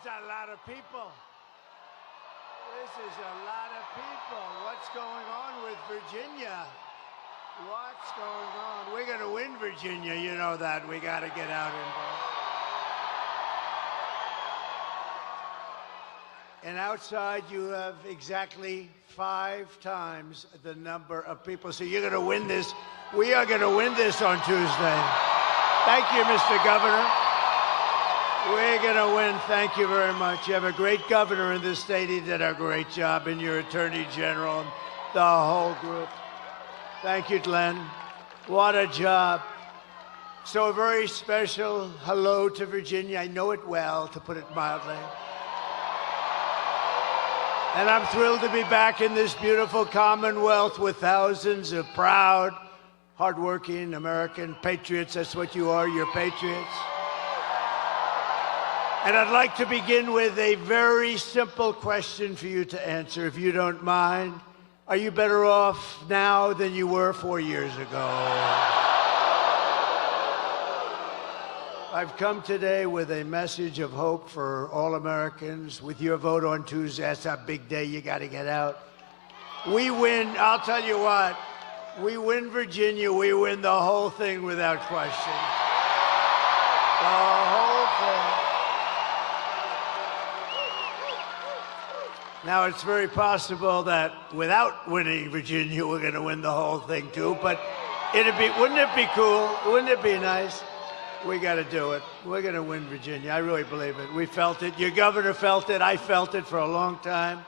is a lot of people. This is a lot of people. What's going on with Virginia? What's going on? We're going to win Virginia. You know that. We got to get out and vote. And outside, you have exactly 5 times the number of people. So you're going to win this. We are going to win this on Tuesday. Thank you, Mr. Governor. We're going to win. Thank you very much. You have a great governor in this state. He did a great job, and your attorney general, and the whole group. Thank you, Glenn. What a job. So a very special hello to Virginia. I know it well, to put it mildly. And I'm thrilled to be back in this beautiful Commonwealth with thousands of proud, hardworking American patriots. That's what you are, you're patriots. And I'd like to begin with a very simple question for you to answer, if you don't mind. Are you better off now than you were 4 years ago? I've come today with a message of hope for all Americans. With your vote on Tuesday, that's a big day. You got to get out. We win. I'll tell you what. We win Virginia. We win the whole thing without question. The whole thing. Now, it's very possible that without winning Virginia, we're going to win the whole thing, too. But wouldn't it be cool? Wouldn't it be nice? We got to do it. We're going to win Virginia. I really believe it. We felt it. Your governor felt it. I felt it for a long time.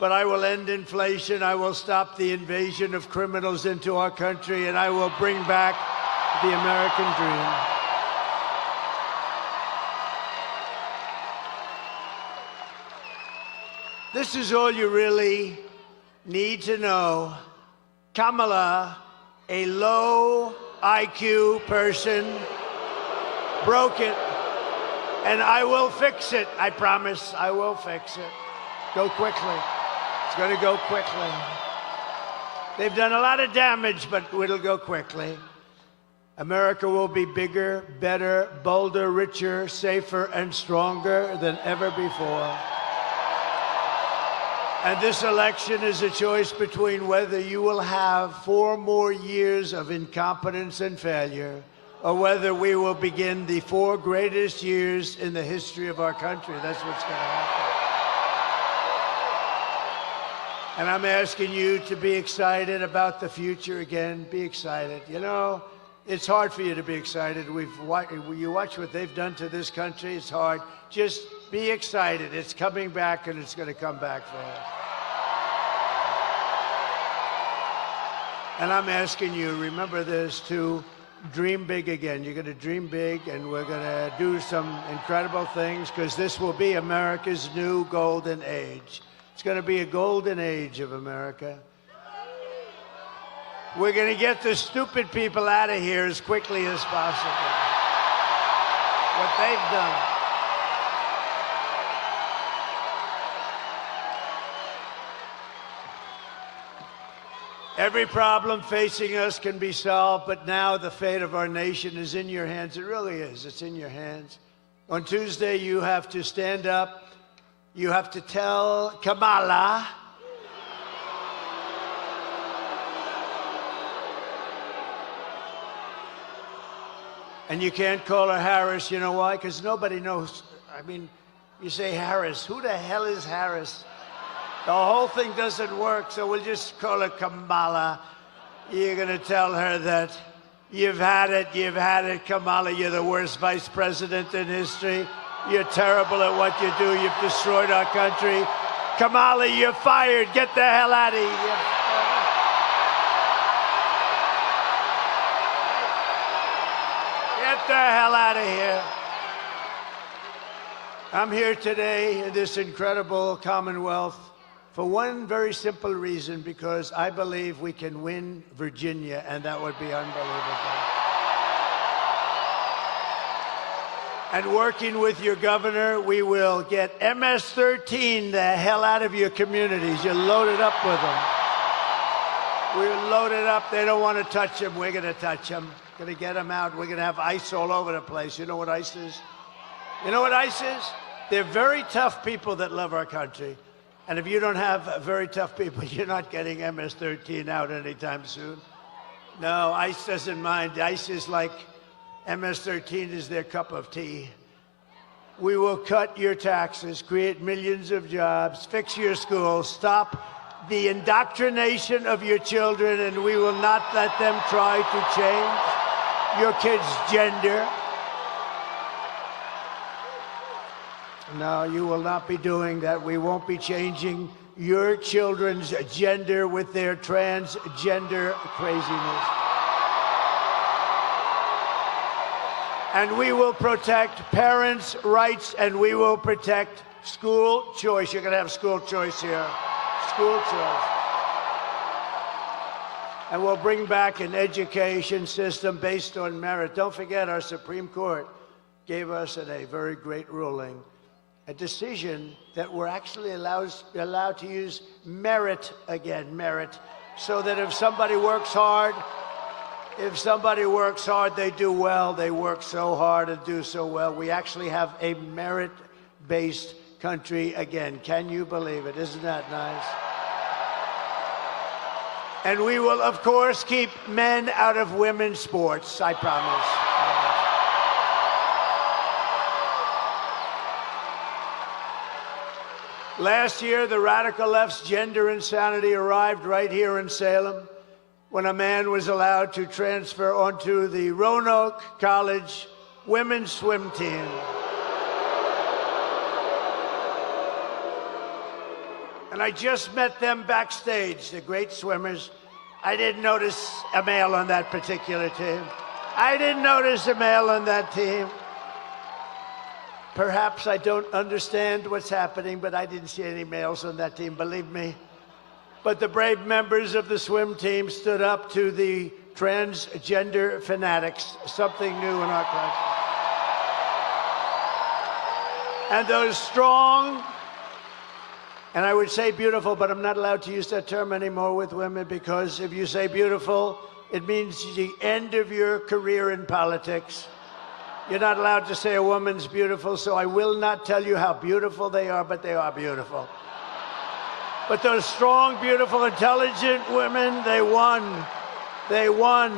But I will end inflation. I will stop the invasion of criminals into our country, and I will bring back the American dream. This is all you really need to know. Kamala, a low IQ person, broke it, and I will fix it. I promise I will fix it. Go quickly. It's going to go quickly. They've done a lot of damage, but it'll go quickly. America will be bigger, better, bolder, richer, safer, and stronger than ever before. And this election is a choice between whether you will have 4 more years of incompetence and failure, or whether we will begin the 4 greatest years in the history of our country. That's what's going to happen. And I'm asking you to be excited about the future again. Be excited. You know, it's hard for you to be excited. You watch what they've done to this country. It's hard. Just be excited. It's coming back, and it's going to come back fast. And I'm asking you, remember this, to dream big again. You're going to dream big, and we're going to do some incredible things, because this will be America's new golden age. It's going to be a golden age of America. We're going to get the stupid people out of here as quickly as possible. What they've done. Every problem facing us can be solved, but now the fate of our nation is in your hands. It really is. It's in your hands. On Tuesday, you have to stand up. You have to tell Kamala and you can't call her Harris. You know why? Because nobody knows. I mean, you say Harris. Who the hell is Harris? The whole thing doesn't work, so we'll just call her Kamala. You're going to tell her that you've had it, Kamala. You're the worst vice president in history. You're terrible at what you do. You've destroyed our country. Kamala, you're fired. Get the hell out of here. Get the hell out of here. I'm here today in this incredible Commonwealth for one very simple reason, because I believe we can win Virginia, and that would be unbelievable. And working with your governor, we will get MS-13 the hell out of your communities. You're loaded up with them. We're loaded up. They don't want to touch them. We're going to touch them. Going to get them out. We're going to have ICE all over the place. You know what ICE is? You know what ICE is? They're very tough people that love our country. And if you don't have very tough people, you're not getting MS-13 out anytime soon. No, ICE doesn't mind. ICE is like MS-13 is their cup of tea. We will cut your taxes, create millions of jobs, fix your schools, stop the indoctrination of your children, and we will not let them try to change your kids' gender. No, you will not be doing that. We won't be changing your children's gender with their transgender craziness. And we will protect parents' rights, and we will protect school choice. You're going to have school choice here. School choice. And we'll bring back an education system based on merit. Don't forget, our Supreme Court gave us in a very great ruling a decision that we're actually allowed to use merit again, merit, so that if somebody works hard, they do well. They work so hard and do so well. We actually have a merit-based country again. Can you believe it? Isn't that nice? And we will, of course, keep men out of women's sports, I promise. Last year, the radical left's gender insanity arrived right here in Salem when a man was allowed to transfer onto the Roanoke College women's swim team. And I just met them backstage, the great swimmers. I didn't notice a male on that particular team. I didn't notice a male on that team. Perhaps I don't understand what's happening, but I didn't see any males on that team, believe me. But the brave members of the swim team stood up to the transgender fanatics, something new in our country. And those strong, and I would say beautiful, but I'm not allowed to use that term anymore with women, because if you say beautiful, it means the end of your career in politics. You're not allowed to say a woman's beautiful, so I will not tell you how beautiful they are, but they are beautiful. But those strong, beautiful, intelligent women, they won. They won.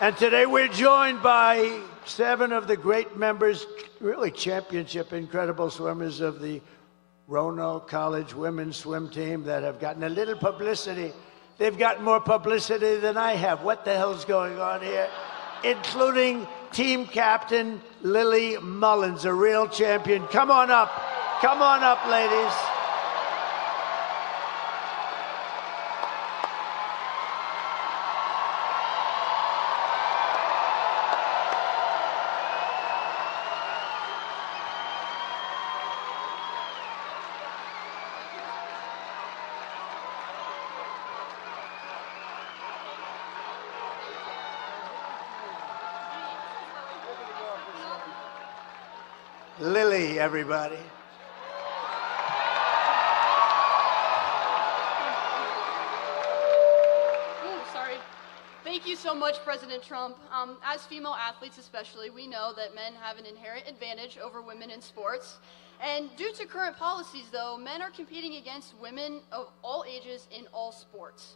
And today we're joined by 7 of the great members, really championship, incredible swimmers of the Roanoke College women's swim team that have gotten a little publicity. They've gotten more publicity than I have. What the hell's going on here? Including team captain Lily Mullins, a real champion. Come on up. Come on up, ladies. Lily, everybody. Ooh, sorry. Thank you so much, President Trump. As female athletes especially, we know that men have an inherent advantage over women in sports. And due to current policies, though, men are competing against women of all ages in all sports.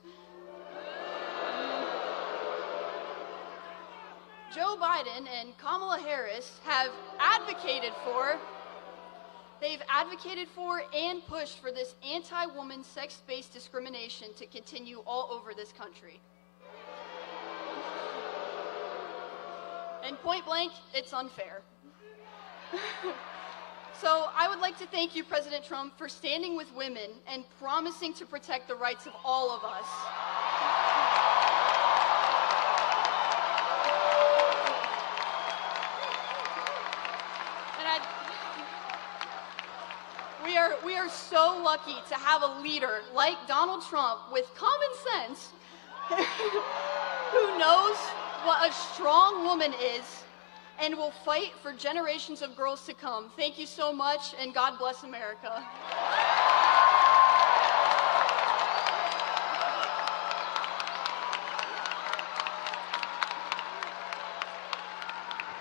Joe Biden and Kamala Harris have advocated for, and pushed for this anti-woman sex-based discrimination to continue all over this country. And point blank, it's unfair. So I would like to thank you, President Trump, for standing with women and promising to protect the rights of all of us. We are so lucky to have a leader like Donald Trump with common sense who knows what a strong woman is and will fight for generations of girls to come. Thank you so much, and God bless America.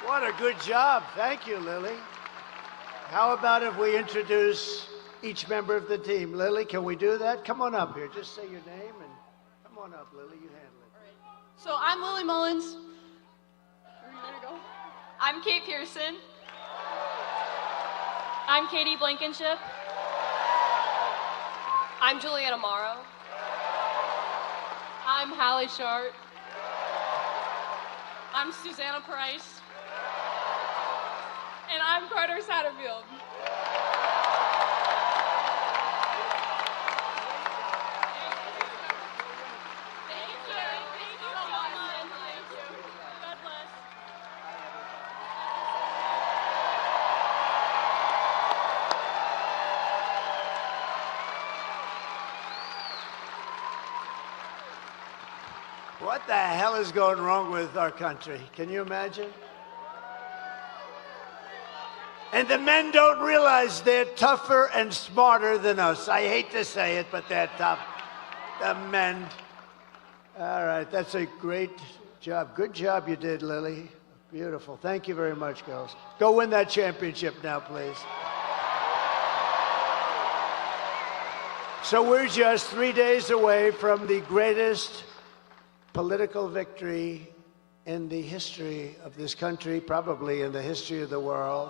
What a good job. Thank you, Lily. How about if we introduce each member of the team? Lily, can we do that? Come on up here. Just say your name and come on up, Lily. You handle it. All right. So I'm Lily Mullins. There we go. I'm Kate Pearson. I'm Katie Blankenship. I'm Juliana Morrow. I'm Hallie Short. I'm Susanna Price. And I'm Carter Satterfield. What the hell is going wrong with our country? Can you imagine? And the men don't realize they're tougher and smarter than us. I hate to say it, but they're tough. The men. All right, that's a great job. Good job you did, Lily. Beautiful. Thank you very much, girls. Go win that championship now, please. So we're just 3 days away from the greatest political victory in the history of this country, probably in the history of the world.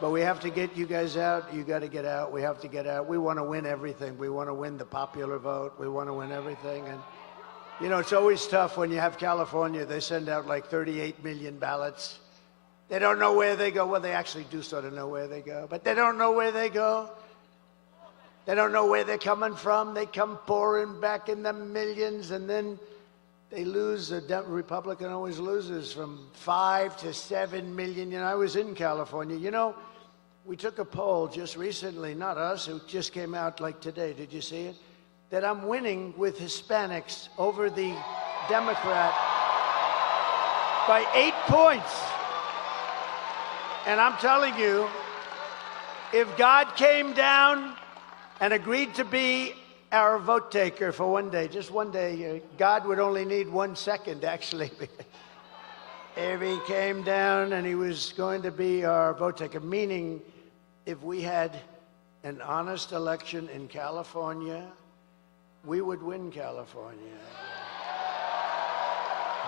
But we have to get you guys out. You got to get out. We have to get out. We want to win everything. We want to win the popular vote. We want to win everything. And, you know, it's always tough when you have California. They send out like 38 million ballots. They don't know where they go. Well, they actually do sort of know where they go, but they don't know where they go. They don't know where they're coming from. They come pouring back in the millions, and then they lose. The Republican always loses from 5 to 7 million. You know, I was in California. You know, we took a poll just recently, not us, it just came out like today. Did you see it? That I'm winning with Hispanics over the Democrat by 8 points. And I'm telling you, if God came down and agreed to be our vote taker for one day, just one day, God would only need 1 second, actually. If he came down and he was going to be our vote taker, meaning if we had an honest election in California, we would win California.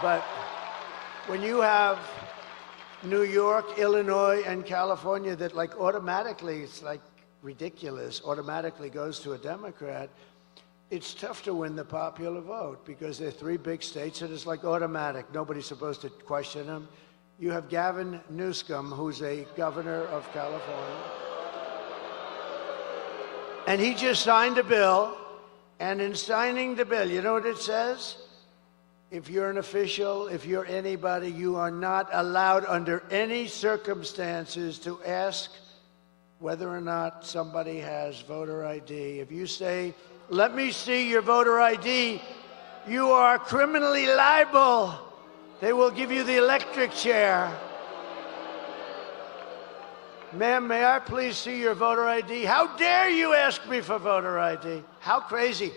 But when you have New York, Illinois, and California that like automatically, it's like ridiculous, automatically goes to a Democrat, it's tough to win the popular vote because they're 3 big states and it's like automatic. Nobody's supposed to question them. You have Gavin Newsom, who's a governor of California. And he just signed a bill. And in signing the bill, you know what it says? If you're an official, if you're anybody, you are not allowed under any circumstances to ask whether or not somebody has voter ID. If you say, let me see your voter ID, you are criminally liable. They will give you the electric chair. Ma'am, may I please see your voter ID? How dare you ask me for voter ID? How crazy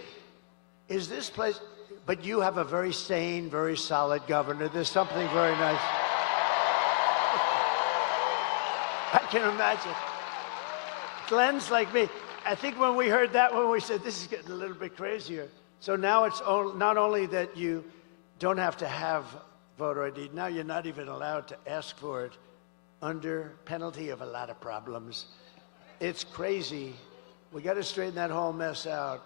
is this place? But you have a very sane, very solid governor. There's something very nice. I can imagine. Glenn's like me. I think when we heard that one, we said, this is getting a little bit crazier. So now it's not only that you don't have to have voter ID, now you're not even allowed to ask for it under penalty of a lot of problems. It's crazy. We got to straighten that whole mess out.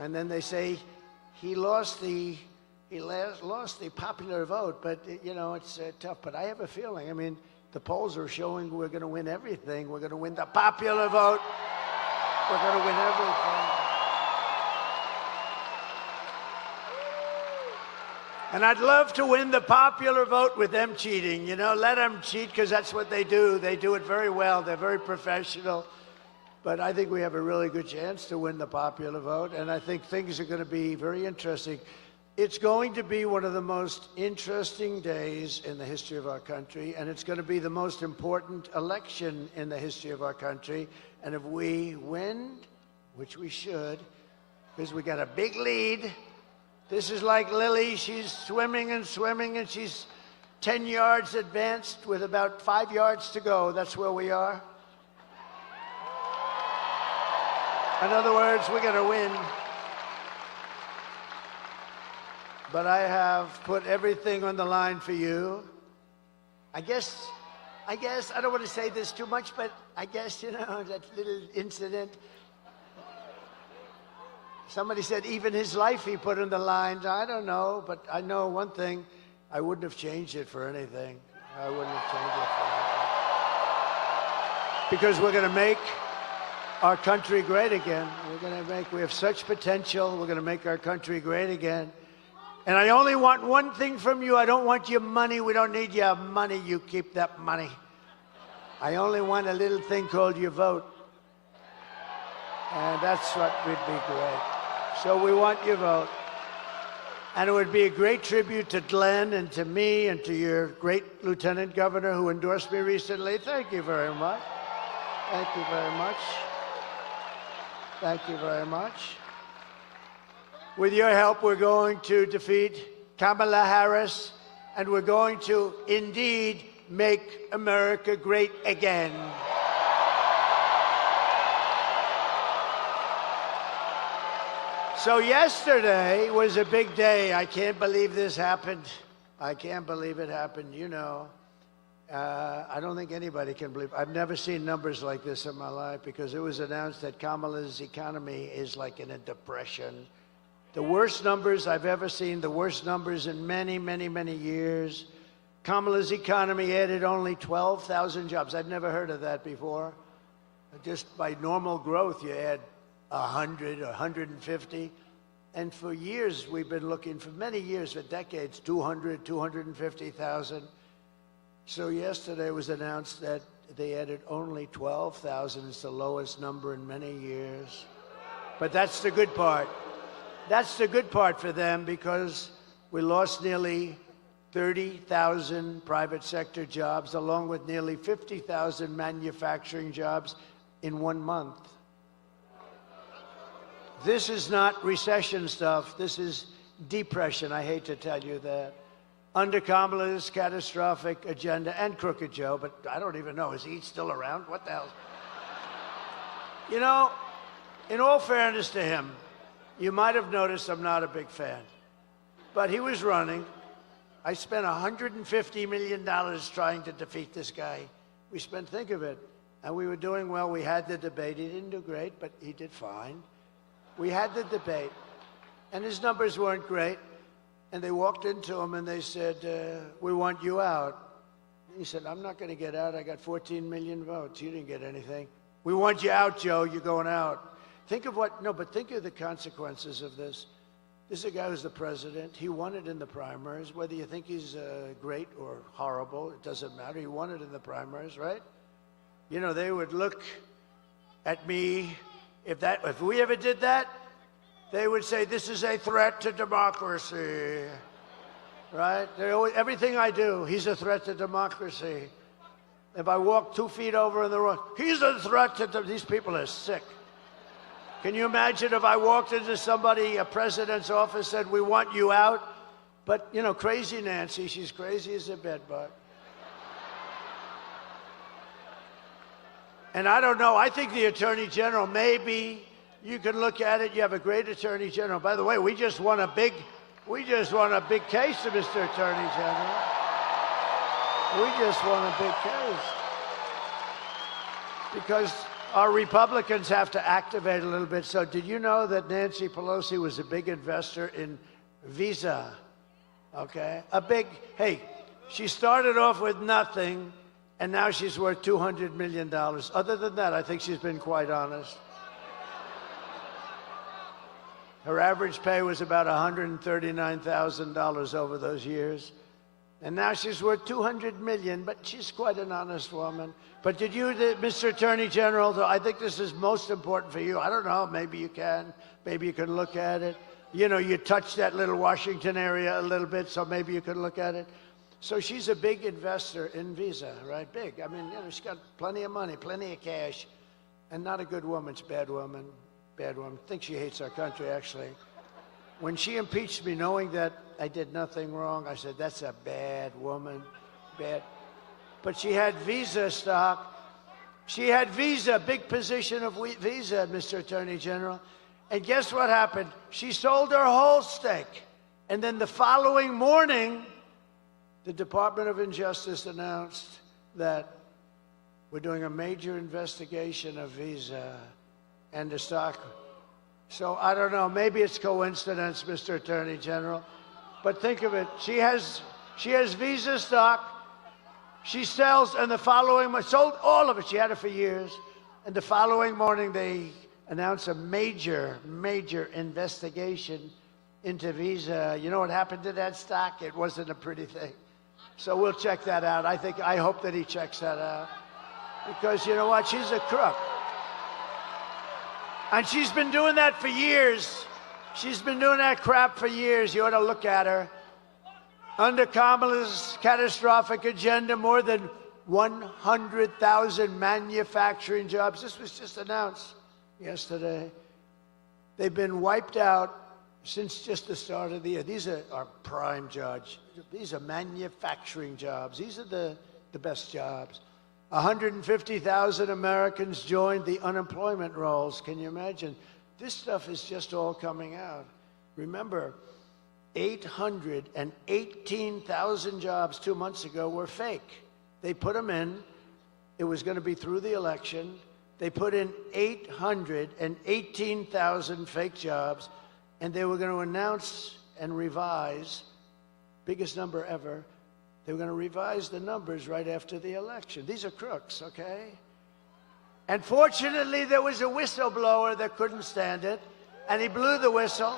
And then they say he lost the popular vote, but you know, it's tough. But I have a feeling, I mean, the polls are showing we're going to win everything. We're going to win the popular vote. We're going to win everything. And I'd love to win the popular vote with them cheating. You know, let them cheat because that's what they do. They do it very well. They're very professional. But I think we have a really good chance to win the popular vote. And I think things are going to be very interesting. It's going to be one of the most interesting days in the history of our country. And it's going to be the most important election in the history of our country. And if we win, which we should, because we got a big lead. This is like Lily. She's swimming and swimming, and she's 10 yards advanced with about 5 yards to go. That's where we are. In other words, we're going to win. But I have put everything on the line for you. I guess, I don't want to say this too much, but I guess, you know, that little incident. Somebody said even his life he put on the line. I don't know, but I know one thing. I wouldn't have changed it for anything. I wouldn't have changed it for anything. Because we're going to make our country great again. We have such potential. We're going to make our country great again. And I only want one thing from you. I don't want your money. We don't need your money. You keep that money. I only want a little thing called your vote. And that's what would be great. So we want your vote. And it would be a great tribute to Glenn and to me and to your great Lieutenant Governor who endorsed me recently. Thank you very much. Thank you very much. Thank you very much. With your help, we're going to defeat Kamala Harris, and we're going to indeed make America great again. So yesterday was a big day. I can't believe this happened. I can't believe it happened, you know. I don't think anybody can believe. I've never seen numbers like this in my life because it was announced that Kamala's economy is like in a depression. The worst numbers I've ever seen, the worst numbers in many, many, many years. Kamala's economy added only 12,000 jobs. I've never heard of that before. Just by normal growth, you add 100 or 150. And for years, we've been looking, for many years, for decades, 200, 250,000. So yesterday it was announced that they added only 12,000. It's the lowest number in many years. But that's the good part. That's the good part for them because we lost nearly 30,000 private sector jobs, along with nearly 50,000 manufacturing jobs in 1 month. This is not recession stuff. This is depression. I hate to tell you that. Under Kamala's catastrophic agenda, and Crooked Joe, but I don't even know. Is he still around? What the hell? You know, in all fairness to him, you might have noticed I'm not a big fan. But he was running. I spent $150 million trying to defeat this guy. We spent, think of it. And we were doing well. We had the debate. He didn't do great, but he did fine. We had the debate. And his numbers weren't great. And they walked into him and they said, we want you out. He said, I'm not going to get out. I got 14 million votes. You didn't get anything. We want you out, Joe. You're going out. Think of think of the consequences of this. This is a guy who's the president. He won it in the primaries. Whether you think he's great or horrible, it doesn't matter. He won it in the primaries, right? You know, they would look at me. If we ever did that, they would say, this is a threat to democracy, right? Everything I do, he's a threat to democracy. If I walk 2 feet over in the road, he's a threat to these people are sick. Can you imagine if I walked into a president's office, said, we want you out? But, you know, crazy Nancy, she's crazy as a bedbug. And I don't know, I think the Attorney General, maybe you can look at it. You have a great Attorney General. By the way, we just won a big case, Mr. Attorney General. We just won a big case. Because our Republicans have to activate a little bit. So did you know that Nancy Pelosi was a big investor in Visa? Okay? Hey, she started off with nothing, and now she's worth $200 million. Other than that, I think she's been quite honest. Her average pay was about $139,000 over those years. And now she's worth $200 million, but she's quite an honest woman. But did you, Mr. Attorney General, I think this is most important for you. I don't know, maybe you can. Maybe you can look at it. You know, you touched that little Washington area a little bit, so maybe you can look at it. So she's a big investor in Visa, right? Big. I mean, you know, she's got plenty of money, plenty of cash, and not a good woman. She's a bad woman. Bad woman. I think she hates our country, actually. When she impeached me, knowing that I did nothing wrong. I said, that's a bad woman, bad. But she had Visa stock. She had Visa, big position of Visa, Mr. Attorney General. And guess what happened? She sold her whole stake. And then the following morning, the Department of Injustice announced that we're doing a major investigation of Visa and the stock. So I don't know, maybe it's coincidence, Mr. Attorney General, but think of it. She has Visa stock. She sells, and the following sold all of it. She had it for years. And the following morning, they announced a major investigation into Visa. You know what happened to that stock? It wasn't a pretty thing. So we'll check that out. I hope that he checks that out. Because you know what? She's a crook. And she's been doing that for years. She's been doing that crap for years. You ought to look at her. Under Kamala's catastrophic agenda, more than 100,000 manufacturing jobs. This was just announced yesterday. They've been wiped out since just the start of the year. These are our prime jobs. These are manufacturing jobs. These are the best jobs. 150,000 Americans joined the unemployment rolls. Can you imagine? This stuff is just all coming out. Remember, 818,000 jobs 2 months ago were fake. They put them in. It was going to be through the election. They put in 818,000 fake jobs, and they were going to announce and revise, biggest number ever. They were going to revise the numbers right after the election. These are crooks, okay? And fortunately, there was a whistleblower that couldn't stand it, and he blew the whistle,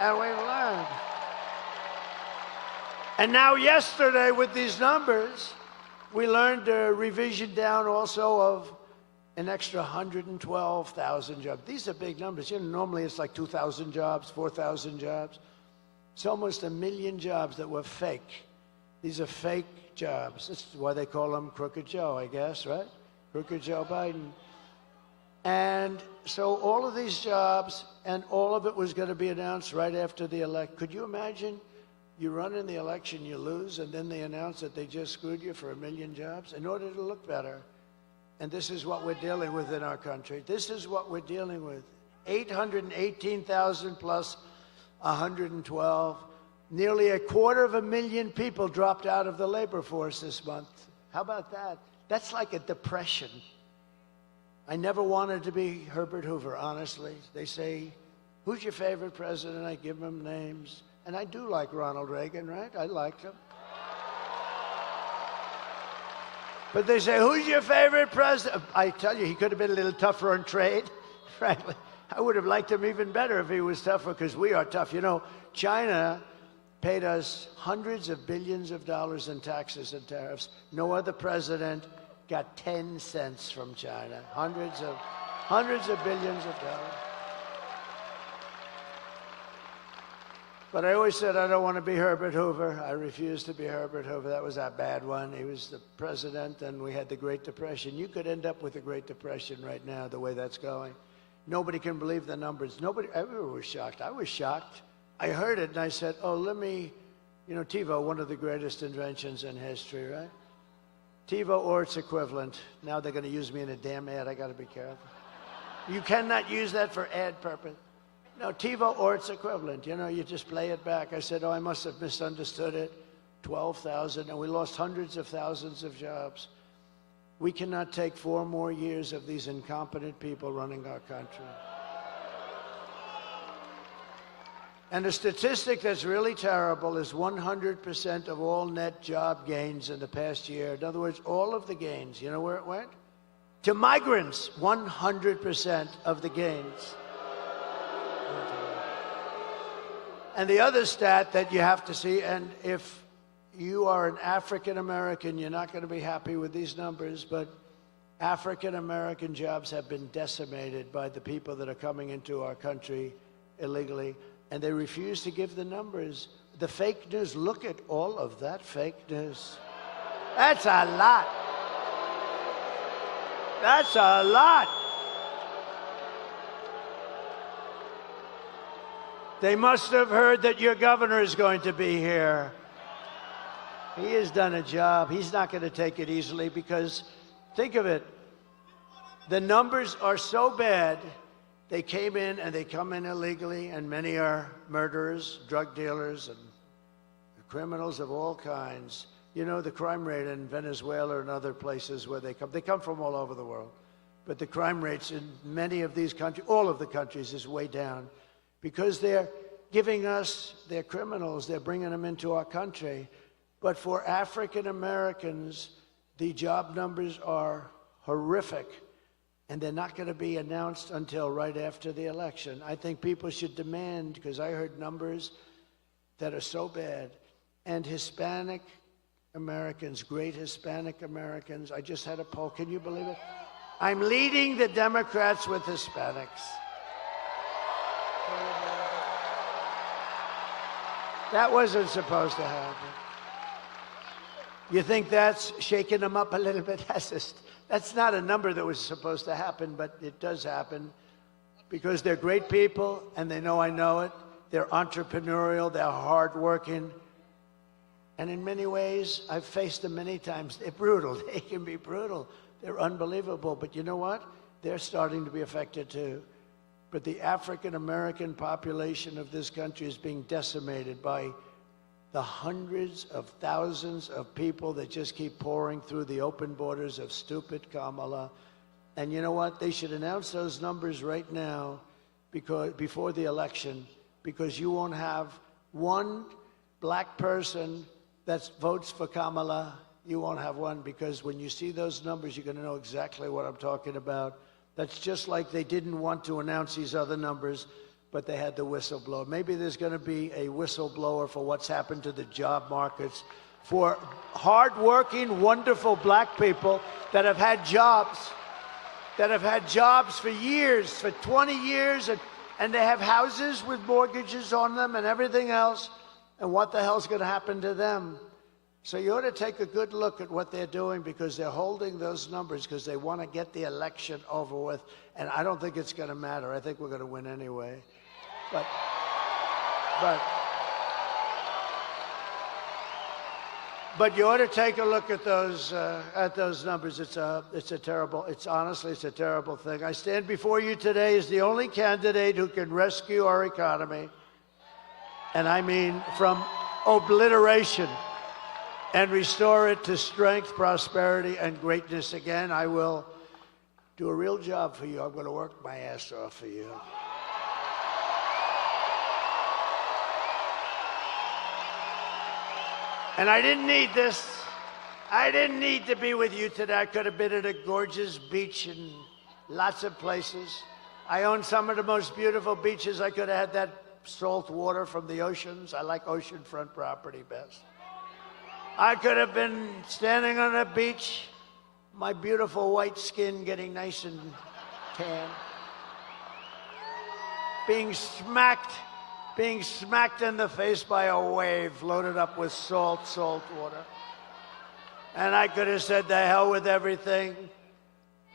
and we've learned. And now yesterday, with these numbers, we learned a revision down also of an extra 112,000 jobs. These are big numbers. You know, normally it's like 2,000 jobs, 4,000 jobs. It's almost 1 million jobs that were fake. These are fake jobs. That's why they call him Crooked Joe, I guess, right? Crooked Joe Biden. And so all of these jobs, and all of it was going to be announced right after the election. Could you imagine? You run in the election, you lose, and then they announce that they just screwed you for 1 million jobs in order to look better. And this is what we're dealing with in our country. This is what we're dealing with. 818,000 plus 112. Nearly 250,000 people dropped out of the labor force this month. How about that? That's like a depression. I never wanted to be Herbert Hoover, honestly. They say, who's your favorite president? I give them names. And I do like Ronald Reagan, right? I liked him. But they say, who's your favorite president? I tell you, he could have been a little tougher on trade, frankly. I would have liked him even better if he was tougher, because we are tough. You know, China paid us hundreds of billions of dollars in taxes and tariffs. No other president got 10 cents from China. Hundreds of billions of dollars. But I always said I don't want to be Herbert Hoover. I refused to be Herbert Hoover. That was a bad one. He was the president, and we had the Great Depression. You could end up with the Great Depression right now, the way that's going. Nobody can believe the numbers. Everyone was shocked. I was shocked. I heard it, and I said, oh, let me, you know, TiVo, one of the greatest inventions in history, right? TiVo or its equivalent. Now they're going to use me in a damn ad. I got to be careful. You cannot use that for ad purpose. No, TiVo or its equivalent. You know, you just play it back. I said, oh, I must have misunderstood it. 12,000, and we lost hundreds of thousands of jobs. We cannot take 4 more years of these incompetent people running our country. And a statistic that's really terrible is 100% of all net job gains in the past year. In other words, all of the gains, you know where it went? To migrants, 100% of the gains. And the other stat that you have to see, and if you are an African American, you're not going to be happy with these numbers, but African American jobs have been decimated by the people that are coming into our country illegally, and they refuse to give the numbers. The fake news, look at all of that fake news. That's a lot. That's a lot. They must have heard that your governor is going to be here. He has done a job. He's not going to take it easily because, think of it, the numbers are so bad. They came in and they come in illegally, and many are murderers, drug dealers, and criminals of all kinds. You know, the crime rate in Venezuela and other places where they come from all over the world. But the crime rates in many of these countries, all of the countries, is way down because they're giving us their criminals, they're bringing them into our country. But for African Americans, the job numbers are horrific, and they're not going to be announced until right after the election. I think people should demand, because I heard numbers that are so bad, and Hispanic Americans, great Hispanic Americans, I just had a poll, can you believe it? I'm leading the Democrats with Hispanics. That wasn't supposed to happen. You think that's shaking them up a little bit? That's not a number that was supposed to happen, but it does happen because they're great people and they know I know it. They're entrepreneurial, they're hardworking. And in many ways, I've faced them many times. They're brutal. They can be brutal. They're unbelievable. But you know what? They're starting to be affected too. But the African-American population of this country is being decimated by the hundreds of thousands of people that just keep pouring through the open borders of stupid Kamala. And you know what? They should announce those numbers right now before the election, because you won't have one black person that votes for Kamala. You won't have one, because when you see those numbers, you're going to know exactly what I'm talking about. That's just like they didn't want to announce these other numbers, but they had the whistleblower. Maybe there's going to be a whistleblower for what's happened to the job markets for hardworking, wonderful black people that have had jobs, for years, for 20 years, and they have houses with mortgages on them and everything else. And what the hell's going to happen to them? So you ought to take a good look at what they're doing, because they're holding those numbers because they want to get the election over with. And I don't think it's going to matter. I think we're going to win anyway. But you ought to take a look at those numbers. It's honestly a terrible thing. I stand before you today as the only candidate who can rescue our economy. And I mean from obliteration, and restore it to strength, prosperity, and greatness again. I will do a real job for you. I'm going to work my ass off for you. And I didn't need this. I didn't need to be with you today. I could have been at a gorgeous beach in lots of places. I own some of the most beautiful beaches. I could have had that salt water from the oceans. I like oceanfront property best. I could have been standing on a beach, my beautiful white skin getting nice and tan, being smacked in the face by a wave loaded up with salt water. And I could have said, the hell with everything.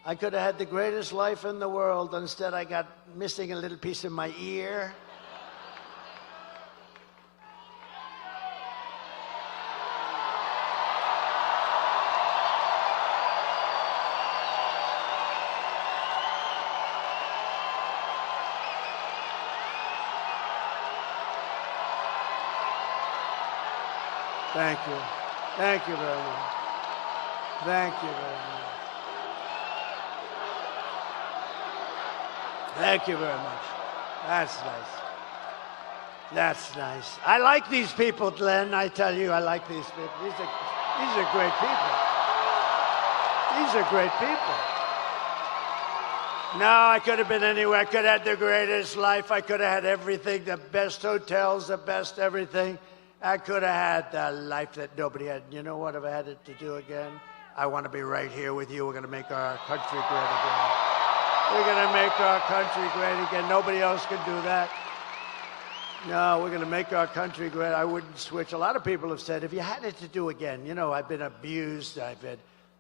I could have had the greatest life in the world. Instead, I got missing a little piece of my ear. Thank you. Thank you very much. Thank you very much. Thank you very much. That's nice. That's nice. I like these people, Glenn. I tell you, I like these people. These are great people. These are great people. No, I could have been anywhere. I could have had the greatest life. I could have had everything, the best hotels, the best everything. I could have had the life that nobody had. You know what? If I had it to do again, I want to be right here with you. We're going to make our country great again. We're going to make our country great again. Nobody else can do that. No, we're going to make our country great. I wouldn't switch. A lot of people have said, if you had it to do again, you know, I've been abused.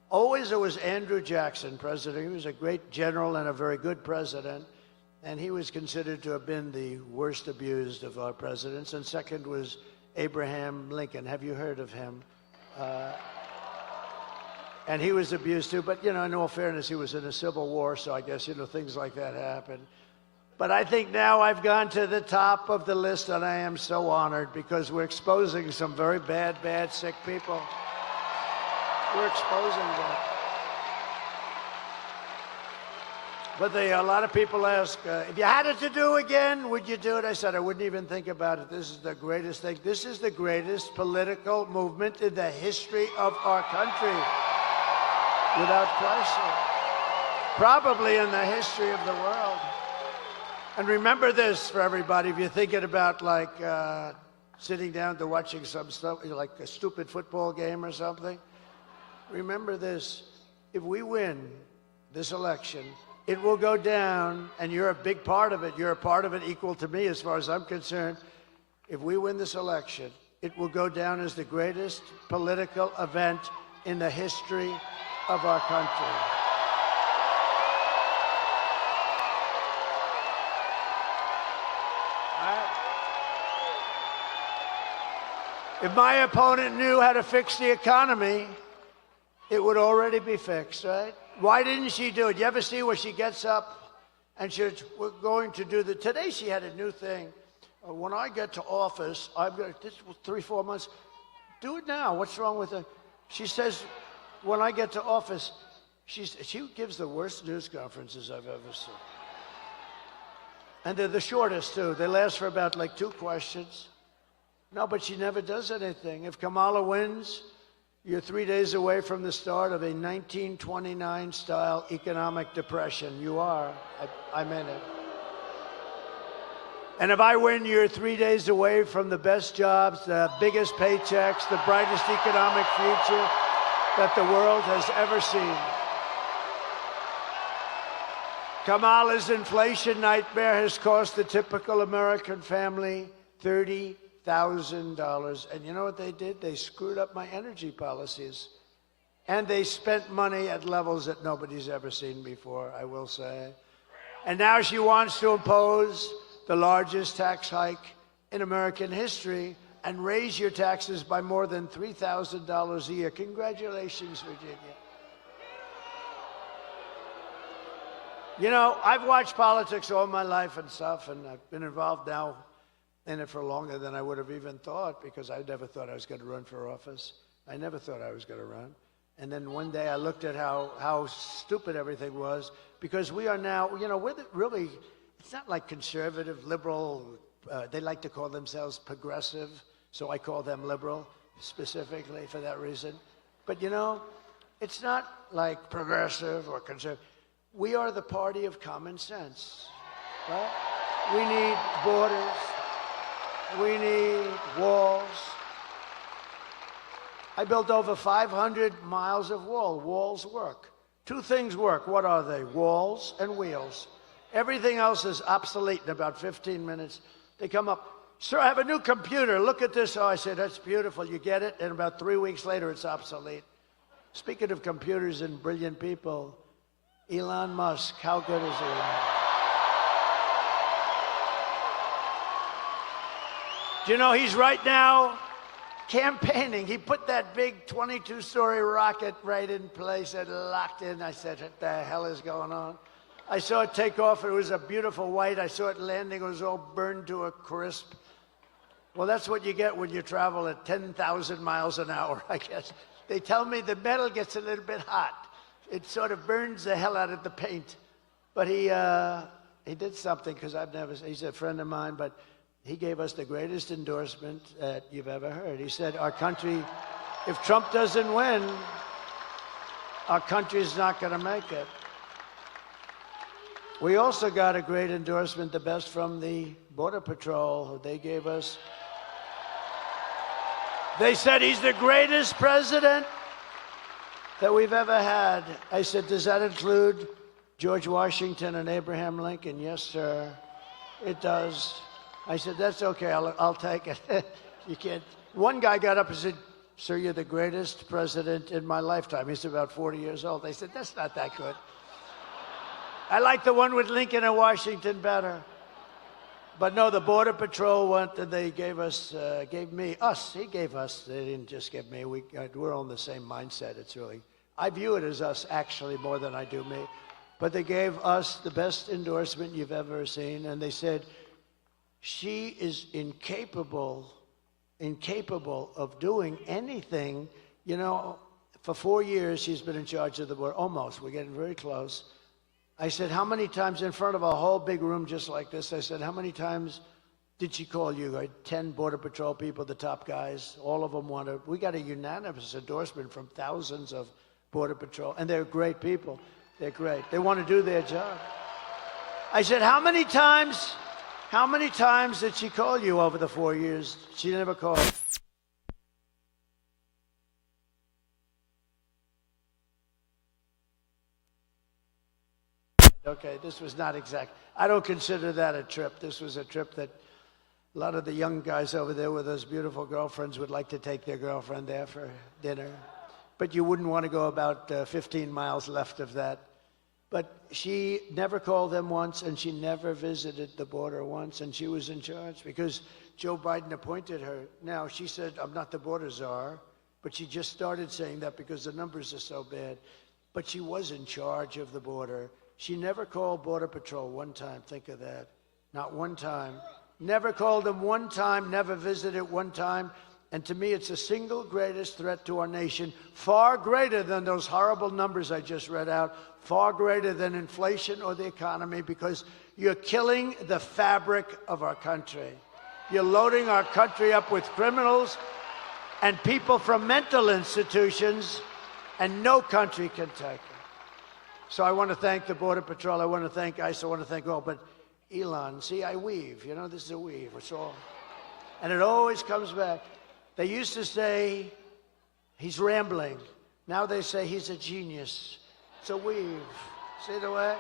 Always it was Andrew Jackson, president. He was a great general and a very good president. and he was considered to have been the worst abused of our presidents. And second was Abraham Lincoln. Have you heard of him? And he was abused too, but in all fairness, he was in a civil war, so I guess, things like that happen. But I think now I've gone to the top of the list, and I am so honored because we're exposing some very bad, sick people. We're exposing them. But a lot of people ask, if you had it to do again, would you do it? I said, I wouldn't even think about it. This is the greatest thing. This is the greatest political movement in the history of our country, without question. Probably in the history of the world. And remember this for everybody, if you're thinking about sitting down to watching some stuff, like a stupid football game or something, remember this, if we win this election, it will go down, and you're a big part of it. You're a part of it equal to me as far as I'm concerned. If we win this election, it will go down as the greatest political event in the history of our country. If my opponent knew how to fix the economy, it would already be fixed, right? Why didn't she do it? You ever see where she gets up and she's, we're going to do the, today she had a new thing. When I get to office, I've got this 3-4 months. Do it now. What's wrong with it? She says, when I get to office, she gives the worst news conferences I've ever seen. And they're the shortest, too. They last for about 2 questions. No, but she never does anything. If Kamala wins, you're 3 days away from the start of a 1929-style economic depression. You are. I meant it. And if I win, you're 3 days away from the best jobs, the biggest paychecks, the brightest economic future that the world has ever seen. Kamala's inflation nightmare has cost the typical American family $30,000. And you know what they did? They screwed up my energy policies. And they spent money at levels that nobody's ever seen before, I will say. And now she wants to impose the largest tax hike in American history and raise your taxes by more than $3,000 a year. Congratulations, Virginia. You know, I've watched politics all my life and stuff, and I've been involved now in it for longer than I would have even thought, because I never thought I was going to run for office. I never thought I was going to run. And then one day I looked at how stupid everything was, because we are now, you know, we're really, it's not like conservative, liberal. They like to call themselves progressive, so I call them liberal specifically for that reason. But, you know, it's not like progressive or conservative. We are the party of common sense, right? We need borders. We need walls. I built over 500 miles of wall. Walls work. 2 things work. What are they? Walls and wheels. Everything else is obsolete in about 15 minutes. They come up, sir, I have a new computer. Look at this. Oh, I said, that's beautiful. You get it? And about 3 weeks later, it's obsolete. Speaking of computers and brilliant people, Elon Musk, how good is he? Do you know he's right now campaigning? He put that big 22-story rocket right in place and locked in. I said, what the hell is going on? I saw it take off. It was a beautiful white. I saw it landing. It was all burned to a crisp. Well, that's what you get when you travel at 10,000 miles an hour, I guess. They tell me the metal gets a little bit hot. It sort of burns the hell out of the paint. But he did something, because he's a friend of mine, but he gave us the greatest endorsement that you've ever heard. He said, our country, if Trump doesn't win, our country's not going to make it. We also got a great endorsement, the best from the Border Patrol. They gave us, they said he's the greatest president that we've ever had. I said, does that include George Washington and Abraham Lincoln? Yes, sir, it does. I said, that's okay, I'll take it. You can't. One guy got up and said, sir, you're the greatest president in my lifetime. He's about 40 years old. I said, that's not that good. I like the one with Lincoln and Washington better. But no, the Border Patrol went and they gave us, he gave us, they didn't just give me, we're on the same mindset. It's really, I view it as us actually more than I do me. But they gave us the best endorsement you've ever seen. And they said, she is incapable of doing anything. You know, for 4 years, she's been in charge of the border, almost, we're getting very close. I said, how many times in front of a whole big room just like this, I said, how many times did she call you? 10 Border Patrol people, the top guys, all of them wanted, we got a unanimous endorsement from thousands of Border Patrol, and they're great people. They're great. They want to do their job. I said, how many times did she call you over the 4 years? She never called. Okay, this was not exact. I don't consider that a trip. This was a trip that a lot of the young guys over there with those beautiful girlfriends would like to take their girlfriend there for dinner. But you wouldn't want to go about 15 miles left of that. But she never called them once, and she never visited the border once, and she was in charge because Joe Biden appointed her. Now, she said, I'm not the border czar, but she just started saying that because the numbers are so bad. But she was in charge of the border. She never called Border Patrol one time. Think of that. Not one time. Never called them one time, never visited one time. And to me, it's the single greatest threat to our nation, far greater than those horrible numbers I just read out, far greater than inflation or the economy, because you're killing the fabric of our country. You're loading our country up with criminals and people from mental institutions, and no country can take them. So I want to thank the Border Patrol. I want to thank ICE. I want to thank all. But Elon, see, I weave. You know, this is a weave. It's all. And it always comes back. They used to say he's rambling. Now they say he's a genius. It's a weave. See the way?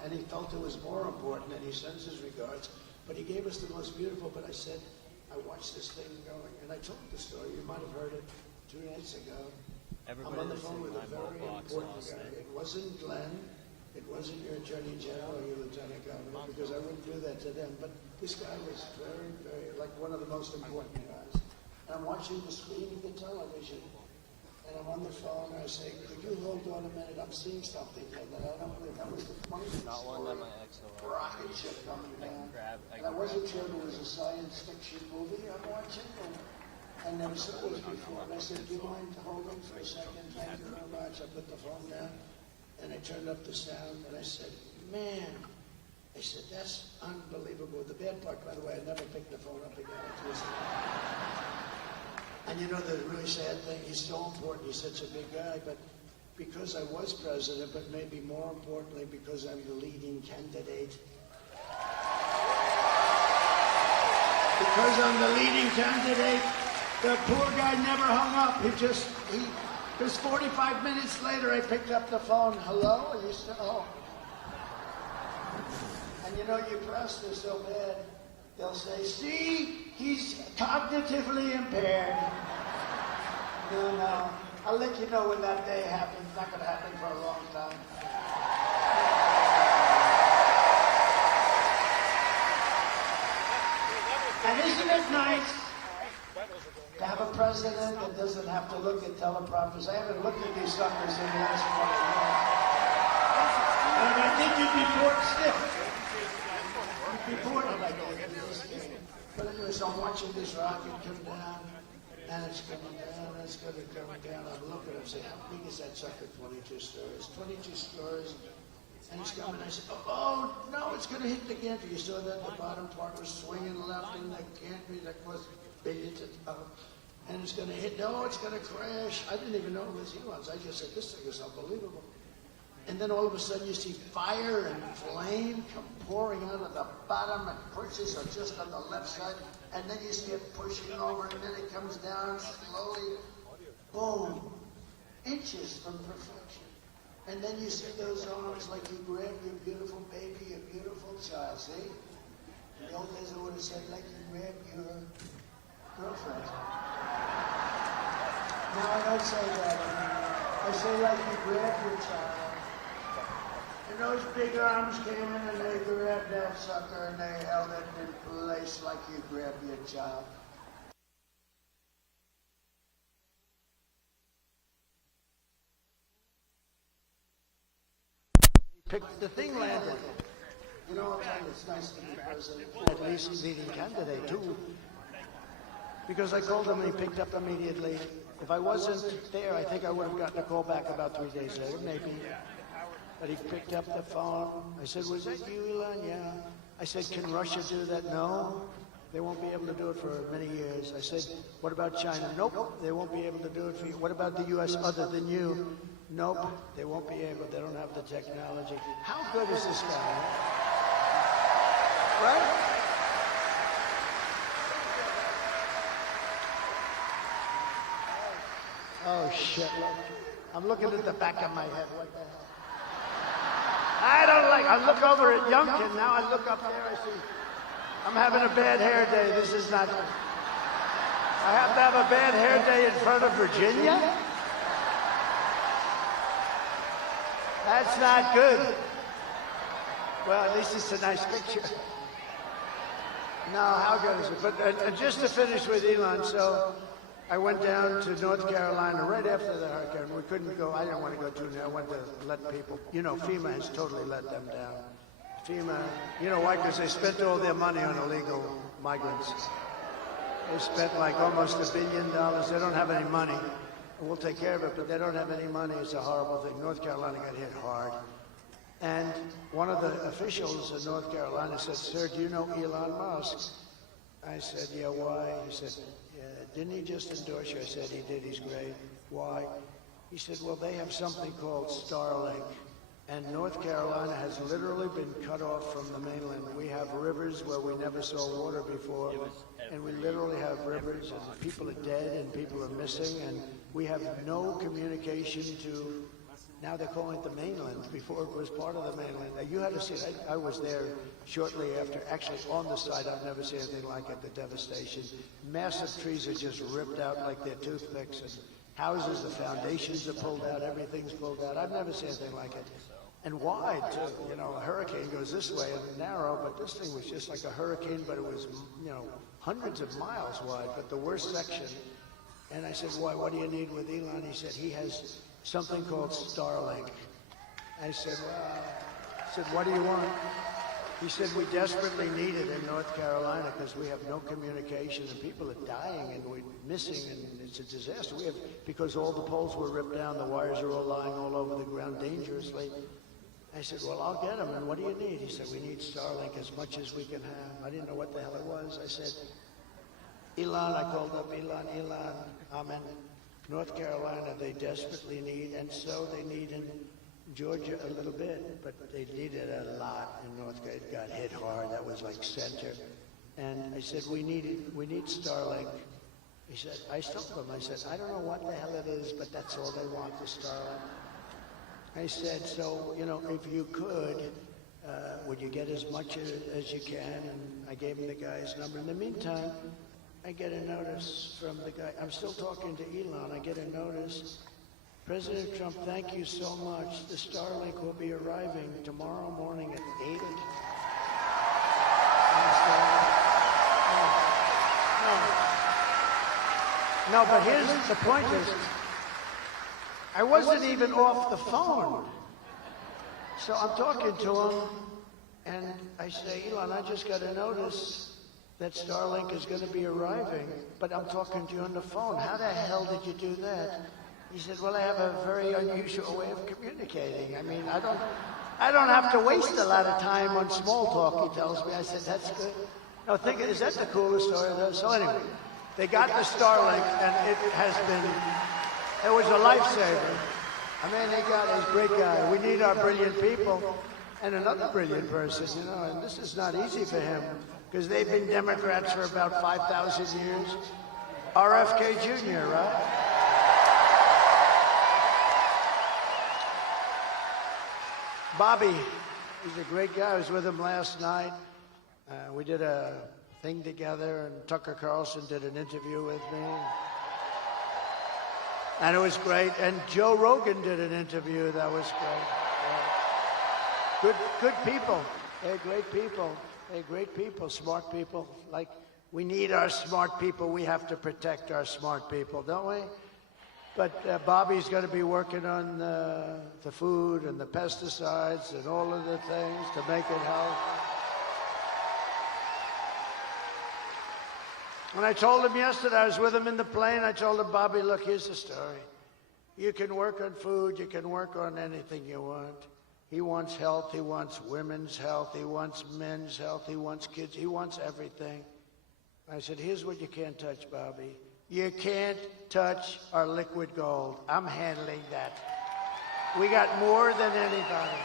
And he felt it was more important, and he sends his regards. But he gave us the most beautiful. But I said, I watched this thing going, and I told the story. You might have heard it 2 nights ago. I'm on the phone with a very important guy. It wasn't Glenn. It wasn't your Attorney General or your Lieutenant Governor, because I wouldn't do that to them. But this guy was very, very, like one of the most important guys. And I'm watching the screen of the television. And I'm on the phone, and I say, could you hold on a minute? I'm seeing something here that I don't believe. That was the funniest Not one story. that my ex will Rocket ship coming down. And I wasn't sure it was a science fiction movie I'm watching. And I never saw this before. And I said, do you mind holding for a second? Thank you very much. I put the phone down, and I turned up the sound, and I said, man. I said, that's unbelievable. The bad part, by the way, I never picked the phone up again. And you know the really sad thing, he's so important, he's such a big guy, but because I was president, but maybe more importantly because I'm the leading candidate. Because I'm the leading candidate, the poor guy never hung up. It was 45 minutes later, I picked up the phone. Hello? Are you still? Oh. And you know, you pressed her so bad They'll say, see, he's cognitively impaired. No. I'll let you know when that day happens. It's not going to happen for a long time. And isn't it nice to have a president that doesn't have to look at teleprompters? I haven't looked at these suckers in the last 4 years. And I think you'd be bored stiff. You'd be bored like this. But anyway, so I'm watching this rocket come down, and it's coming down, and it's going to come down. I'm looking, I'm saying, how big is that sucker? 22 stories. 22 stories. And it's coming. I said, oh, no, it's going to hit the gantry. You saw that the bottom part was swinging left, and the gantry that was billions of pounds. And it's going to hit, no, it's going to crash. I didn't even know it was Elon's. I just said, this thing is unbelievable. And then all of a sudden you see fire and flame come pouring out of the bottom, and pushes are just on the left side. And then you see it pushing over, and then it comes down slowly. Boom. Inches from perfection. And then you see those arms like you grab your beautiful baby, your beautiful child, see? In the old days I would have said like you grab your girlfriend. Now I don't say that anymore. I say like you grab your child. And those big arms came in and they grabbed that sucker and they held it in place like you grab your child. The thing landed. You know, I'll tell you, it's nice to be president. At least leading candidate, too. Because I called him and he picked up immediately. If I wasn't there, I think I would have gotten a call back about 3 days later, maybe. But he picked up the phone. I said, was that you, Elon? Yeah. I said, can Russia do that? No. They won't be able to do it for many years. I said, what about China? Nope. They won't be able to do it for you. What about the U.S. other than you? Nope, they won't be able. They don't have the technology. How good is this guy? Right? Oh, shit. I'm looking at the back of my head. What the hell? I don't like. I look over at Youngkin. Now I look up there. I see. I'm having a bad hair day. This is not. I have to have a bad hair day in front of Virginia? That's not good. Well, at least it's a nice picture. No, how good is it? But just to finish with Elon, so I went down to North Carolina right after the hurricane. We couldn't go. I didn't want to go too near. I wanted to let people. You know, FEMA has totally let them down. FEMA, you know why? Because they spent all their money on illegal migrants. They spent like almost $1 billion. They don't have any money. We'll take care of it, but they don't have any money. It's a horrible thing. North Carolina got hit hard. And one of the officials in North Carolina said, sir, do you know Elon Musk? I said, yeah, why? He said, yeah, didn't he just endorse you? I said, he did. He's great. Why? He said, well, they have something called Starlink. And North Carolina has literally been cut off from the mainland. We have rivers where we never saw water before. And we literally have rivers, and people are dead, and people are missing, and we have no communication to, now they're calling it the mainland. Before it was part of the mainland. Now, you had to see it. I was there shortly after, actually on the site. I've never seen anything like it, the devastation. Massive trees are just ripped out like they're toothpicks, and houses, the foundations are pulled out, everything's pulled out. I've never seen anything like it. And wide, too. You know, a hurricane goes this way and narrow, but this thing was just like a hurricane, but it was, you know, hundreds of miles wide, but the worst section. And I said, why, what do you need with Elon? He said, he has something called Starlink. I said, what do you want? He said, we desperately need it in North Carolina because we have no communication and people are dying and we're missing and it's a disaster. We have, because all the poles were ripped down, the wires are all lying all over the ground dangerously. I said, well, I'll get them. And what do you need? He said, we need Starlink as much as we can have. I didn't know what the hell it was. I said, Elon, I called up Elon, I'm in North Carolina. They desperately need, and so they need in Georgia a little bit, but they needed a lot in North Carolina. It got hit hard. That was like center. And I said, we need Starlink. He said, I told them, I said, I don't know what the hell it is, but that's all they want, the Starlink. I said, so, you know, if you could, would you get as much as you can? And I gave him the guy's number. In the meantime, I get a notice from the guy. I'm still talking to Elon. I get a notice. President Trump, thank you so much. The Starlink will be arriving tomorrow morning at 8 o'clock. No, but here's the point is, I wasn't even off the phone. So I'm talking to him, and I say, Elon, I just got a notice that Starlink is going to be arriving, but I'm talking to you on the phone. How the hell did you do that? He said, well, I have a very unusual way of communicating. I mean, I don't have to waste a lot of time on small talk, he tells me. I said, that's good. No, is that the coolest story though? So anyway, they got the Starlink, and it was a lifesaver. I mean, he's a great guy. We need our brilliant people and another brilliant person, you know, and this is not easy for him because they've been Democrats for about 5,000 years. RFK Jr., right? Bobby, he's a great guy. I was with him last night. We did a thing together, and Tucker Carlson did an interview with me. And it was great. And Joe Rogan did an interview that was great. Good people. They're great people. They're great people, smart people. Like, we need our smart people. We have to protect our smart people, don't we? But Bobby's going to be working on the food and the pesticides and all of the things to make it healthy. When I told him yesterday, I was with him in the plane, I told him, Bobby, look, here's the story. You can work on food, you can work on anything you want. He wants health, he wants women's health, he wants men's health, he wants kids, he wants everything. I said, here's what you can't touch, Bobby. You can't touch our liquid gold. I'm handling that. We got more than anybody.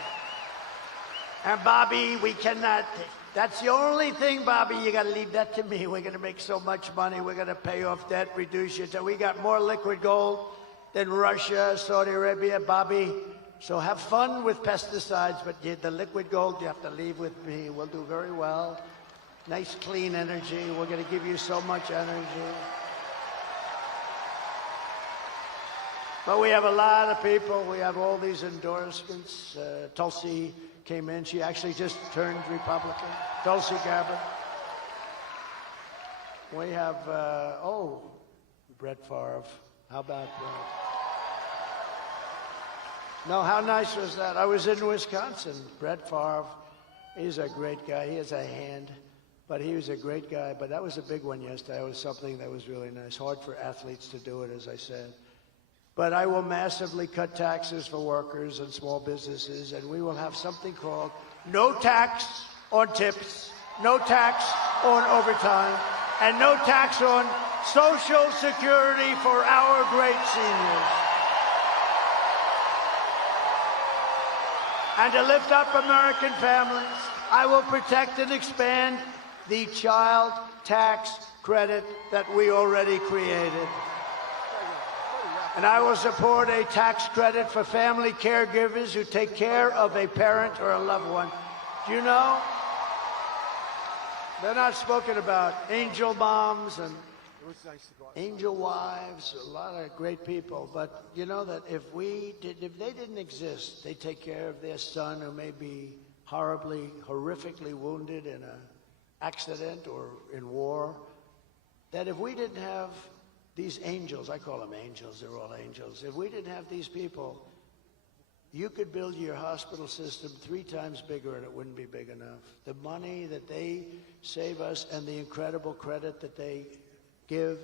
And Bobby, we cannot, that's the only thing, Bobby, you gotta leave that to me. We're gonna make so much money, we're gonna pay off debt, reduce your debt. We got more liquid gold than Russia, Saudi Arabia, Bobby. So have fun with pesticides, but the liquid gold you have to leave with me. We'll do very well. Nice clean energy. We're gonna give you so much energy. But we have a lot of people. We have all these endorsements. Tulsi came in. She actually just turned Republican. Tulsi Gabbard. We have, Brett Favre. How about that? No, how nice was that? I was in Wisconsin. Brett Favre, he's a great guy. He has a hand, but he was a great guy. But that was a big one yesterday. It was something that was really nice. Hard for athletes to do it, as I said. But I will massively cut taxes for workers and small businesses, and we will have something called no tax on tips, no tax on overtime, and no tax on Social Security for our great seniors. And to lift up American families, I will protect and expand the child tax credit that we already created. And I will support a tax credit for family caregivers who take care of a parent or a loved one. Do you know? They're not spoken about. Angel moms and angel wives, a lot of great people. But you know that if they didn't exist, they take care of their son who may be horrifically wounded in an accident or in war. That if we didn't have these angels, I call them angels, they're all angels. If we didn't have these people, you could build your hospital system 3 times bigger and it wouldn't be big enough. The money that they save us and the incredible credit that they give,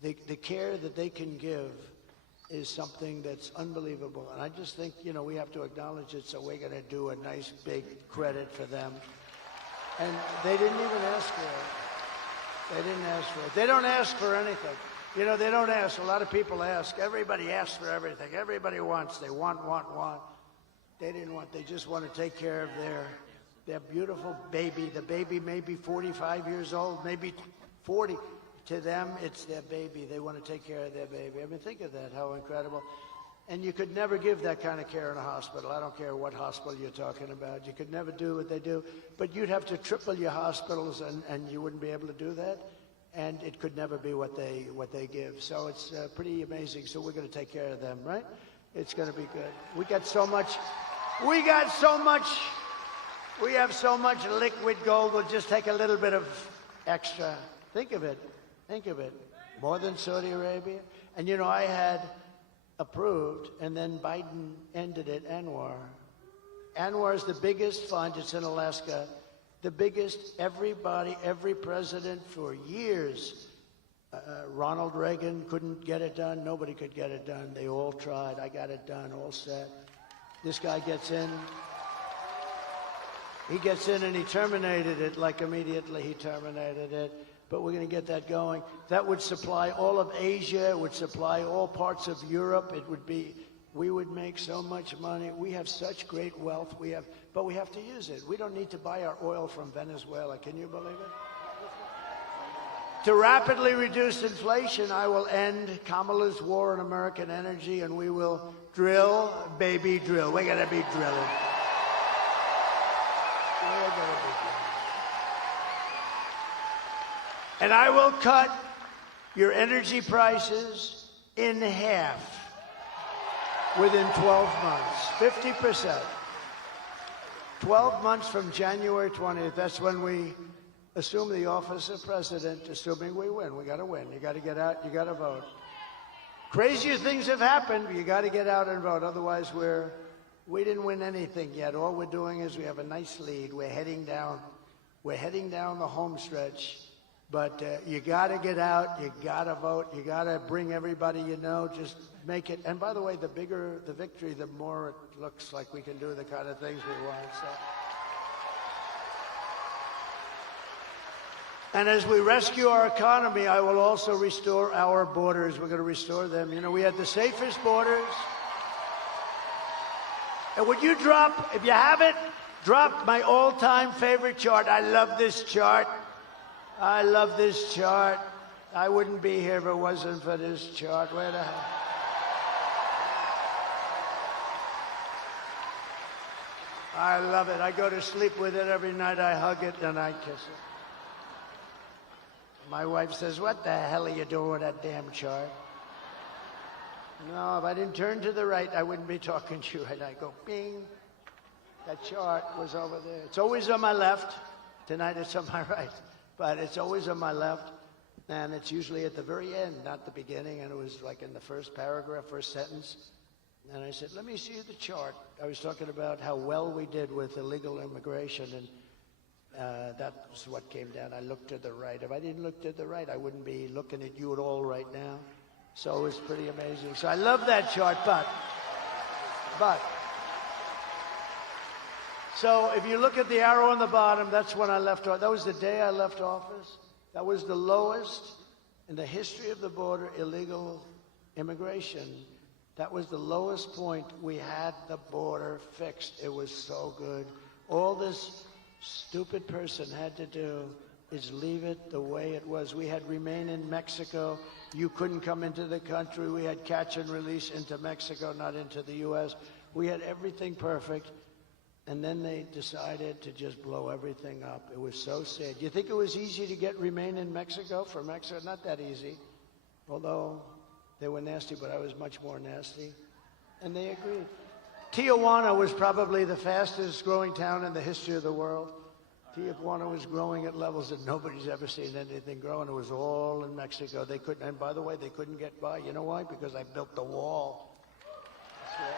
the care that they can give is something that's unbelievable. And I just think, we have to acknowledge it, so we're gonna do a nice big credit for them. And they didn't even ask for it. They didn't ask for it. They don't ask for anything. They don't ask. A lot of people ask. Everybody asks for everything. Everybody wants. They want. They didn't want. They just want to take care of their beautiful baby. The baby may be 45 years old, maybe 40. To them, it's their baby. They want to take care of their baby. I mean, think of that, how incredible. And you could never give that kind of care in a hospital. I don't care what hospital you're talking about. You could never do what they do. But you'd have to triple your hospitals, and you wouldn't be able to do that. And it could never be what they give. So it's pretty amazing. So we're going to take care of them, right? It's going to be good. We have so much liquid gold. We'll just take a little bit of extra. Think of it. More than Saudi Arabia. And you know, I had approved, and then Biden ended it, Anwar is the biggest fund. It's in Alaska. The biggest, every president for years. Ronald Reagan couldn't get it done. Nobody could get it done. They all tried. I got it done, all set. This guy gets in. He gets in and he terminated it, like immediately he terminated it. But we're going to get that going. That would supply all of Asia. It would supply all parts of Europe. We would make so much money. We have such great wealth. But we have to use it. We don't need to buy our oil from Venezuela. Can you believe it? To rapidly reduce inflation, I will end Kamala's war on American energy, and we will drill, baby, drill. We're going to be drilling. And I will cut your energy prices in half within 12 months, 50%. 12 months from January 20th, that's when we assume the office of president, assuming we win. We got to win. You got to get out. You got to vote. Crazier things have happened. You got to get out and vote. Otherwise, we didn't win anything yet. All we're doing is we have a nice lead. We're heading down the home stretch. But you got to get out. You got to vote. You got to bring everybody you know. Just make it. And by the way, the bigger the victory, the more it looks like we can do the kind of things we want. So. And as we rescue our economy, I will also restore our borders. We're going to restore them. You know, we had the safest borders. And would you drop, if you haven't, drop my all-time favorite chart. I love this chart. I love this chart. I wouldn't be here if it wasn't for this chart. Where the hell? I love it. I go to sleep with it every night. I hug it and I kiss it. My wife says, "What the hell are you doing with that damn chart?" No, if I didn't turn to the right, I wouldn't be talking to you. And I go, bing. That chart was over there. It's always on my left. Tonight it's on my right. But it's always on my left, and it's usually at the very end, not the beginning, and it was like in the first paragraph, first sentence. And I said, "Let me see the chart." I was talking about how well we did with illegal immigration, and that was what came down. I looked to the right. If I didn't look to the right, I wouldn't be looking at you at all right now. So it was pretty amazing. So I love that chart, but. So if you look at the arrow on the bottom, that's when I left office. That was the day I left office. That was the lowest in the history of the border illegal immigration. That was the lowest point. We had the border fixed. It was so good. All this stupid person had to do is leave it the way it was. We had remain in Mexico. You couldn't come into the country. We had catch and release into Mexico, not into the U.S. We had everything perfect. And then they decided to just blow everything up. It was so sad. You think it was easy to get remain in Mexico for Mexico? Not that easy. Although they were nasty, but I was much more nasty. And they agreed. Tijuana was probably the fastest growing town in the history of the world. Tijuana was growing at levels that nobody's ever seen anything grow, and it was all in Mexico. They couldn't, and by the way, they couldn't get by. You know why? Because I built the wall. That's why.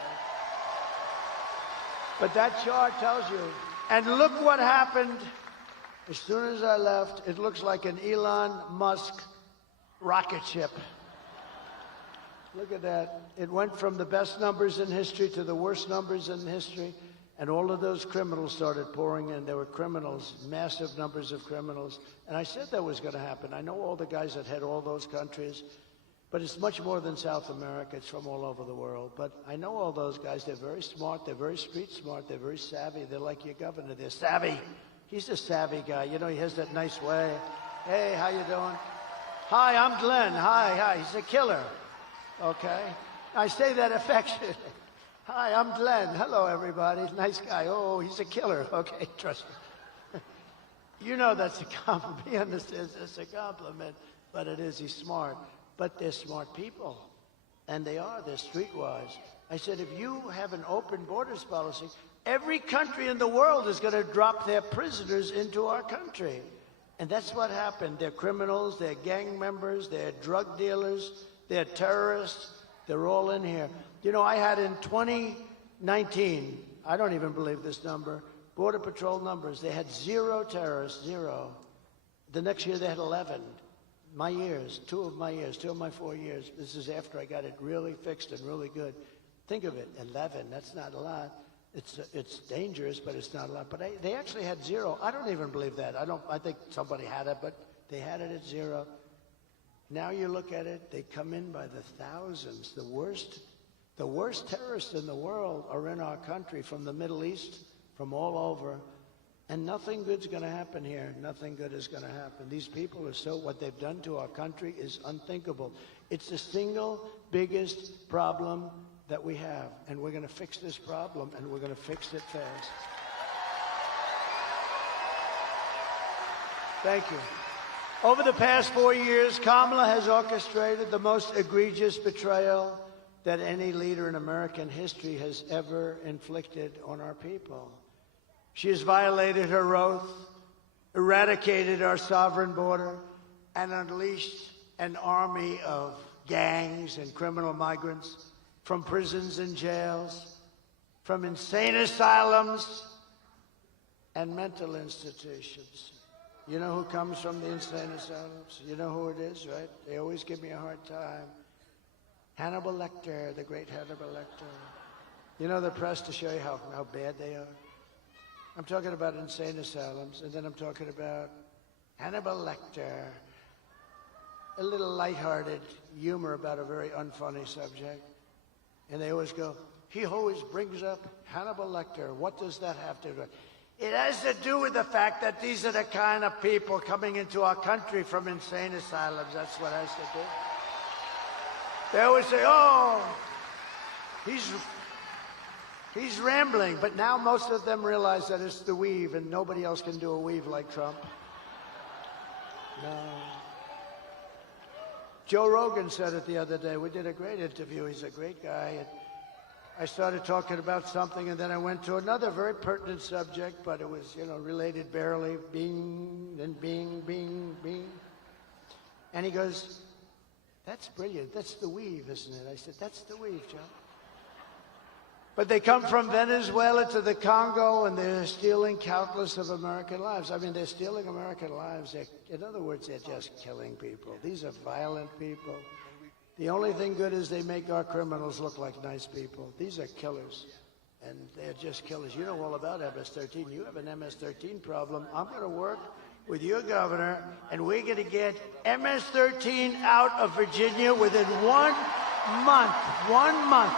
But that chart tells you. And look what happened as soon as I left. It looks like an Elon Musk rocket ship. Look at that. It went from the best numbers in history to the worst numbers in history. And all of those criminals started pouring in. There were criminals, massive numbers of criminals. And I said that was going to happen. I know all the guys that head all those countries. But it's much more than South America. It's from all over the world. But I know all those guys. They're very smart. They're very street smart. They're very savvy. They're like your governor. They're savvy. He's a savvy guy. You know, he has that nice way. Hey, how you doing? Hi, I'm Glenn. Hi. He's a killer. Okay? I say that affectionately. Hi, I'm Glenn. Hello, everybody. Nice guy. Oh, he's a killer. Okay, trust me. You know that's a compliment. He understands it's a compliment, but it is. He's smart. But they're smart people, and they are. They're streetwise. I said, if you have an open borders policy, every country in the world is going to drop their prisoners into our country. And that's what happened. They're criminals, they're gang members, they're drug dealers, they're terrorists. They're all in here. You know, I had in 2019, I don't even believe this number, Border Patrol numbers, they had 0 terrorists, 0. The next year they had 11. My years, 2 of my 4 years. This is after I got it really fixed and really good. Think of it, 11, that's not a lot. It's dangerous, but it's not a lot. But they actually had 0. I don't even believe that. I think somebody had it, but they had it at 0. Now you look at it, they come in by the thousands. The worst terrorists in the world are in our country, from the Middle East, from all over. And nothing good's going to happen here. Nothing good is going to happen. These people are what they've done to our country is unthinkable. It's the single biggest problem that we have. And we're going to fix this problem, and we're going to fix it fast. Thank you. Over the past 4 years, Kamala has orchestrated the most egregious betrayal that any leader in American history has ever inflicted on our people. She has violated her oath, eradicated our sovereign border, and unleashed an army of gangs and criminal migrants from prisons and jails, from insane asylums and mental institutions. You know who comes from the insane asylums? You know who it is, right? They always give me a hard time. Hannibal Lecter, the great Hannibal Lecter. You know the press to show you how bad they are? I'm talking about insane asylums, and then I'm talking about Hannibal Lecter. A little lighthearted humor about a very unfunny subject. And they always go, he always brings up Hannibal Lecter. What does that have to do? It has to do with the fact that these are the kind of people coming into our country from insane asylums. That's what it has to do. They always say, oh, he's rambling. But now most of them realize that it's the weave, and nobody else can do a weave like Trump. No. Joe Rogan said it the other day. We did a great interview. He's a great guy. And I started talking about something, and then I went to another very pertinent subject, but it was, related barely. Bing, then bing, bing, bing. And he goes, that's brilliant. That's the weave, isn't it? I said, that's the weave, Joe. But they come from Venezuela to the Congo, and they're stealing countless of American lives. I mean, they're stealing American lives. In other words, they're just killing people. These are violent people. The only thing good is they make our criminals look like nice people. These are killers, and they're just killers. You know all about MS-13. You have an MS-13 problem. I'm going to work with your governor, and we're going to get MS-13 out of Virginia within 1 month. 1 month.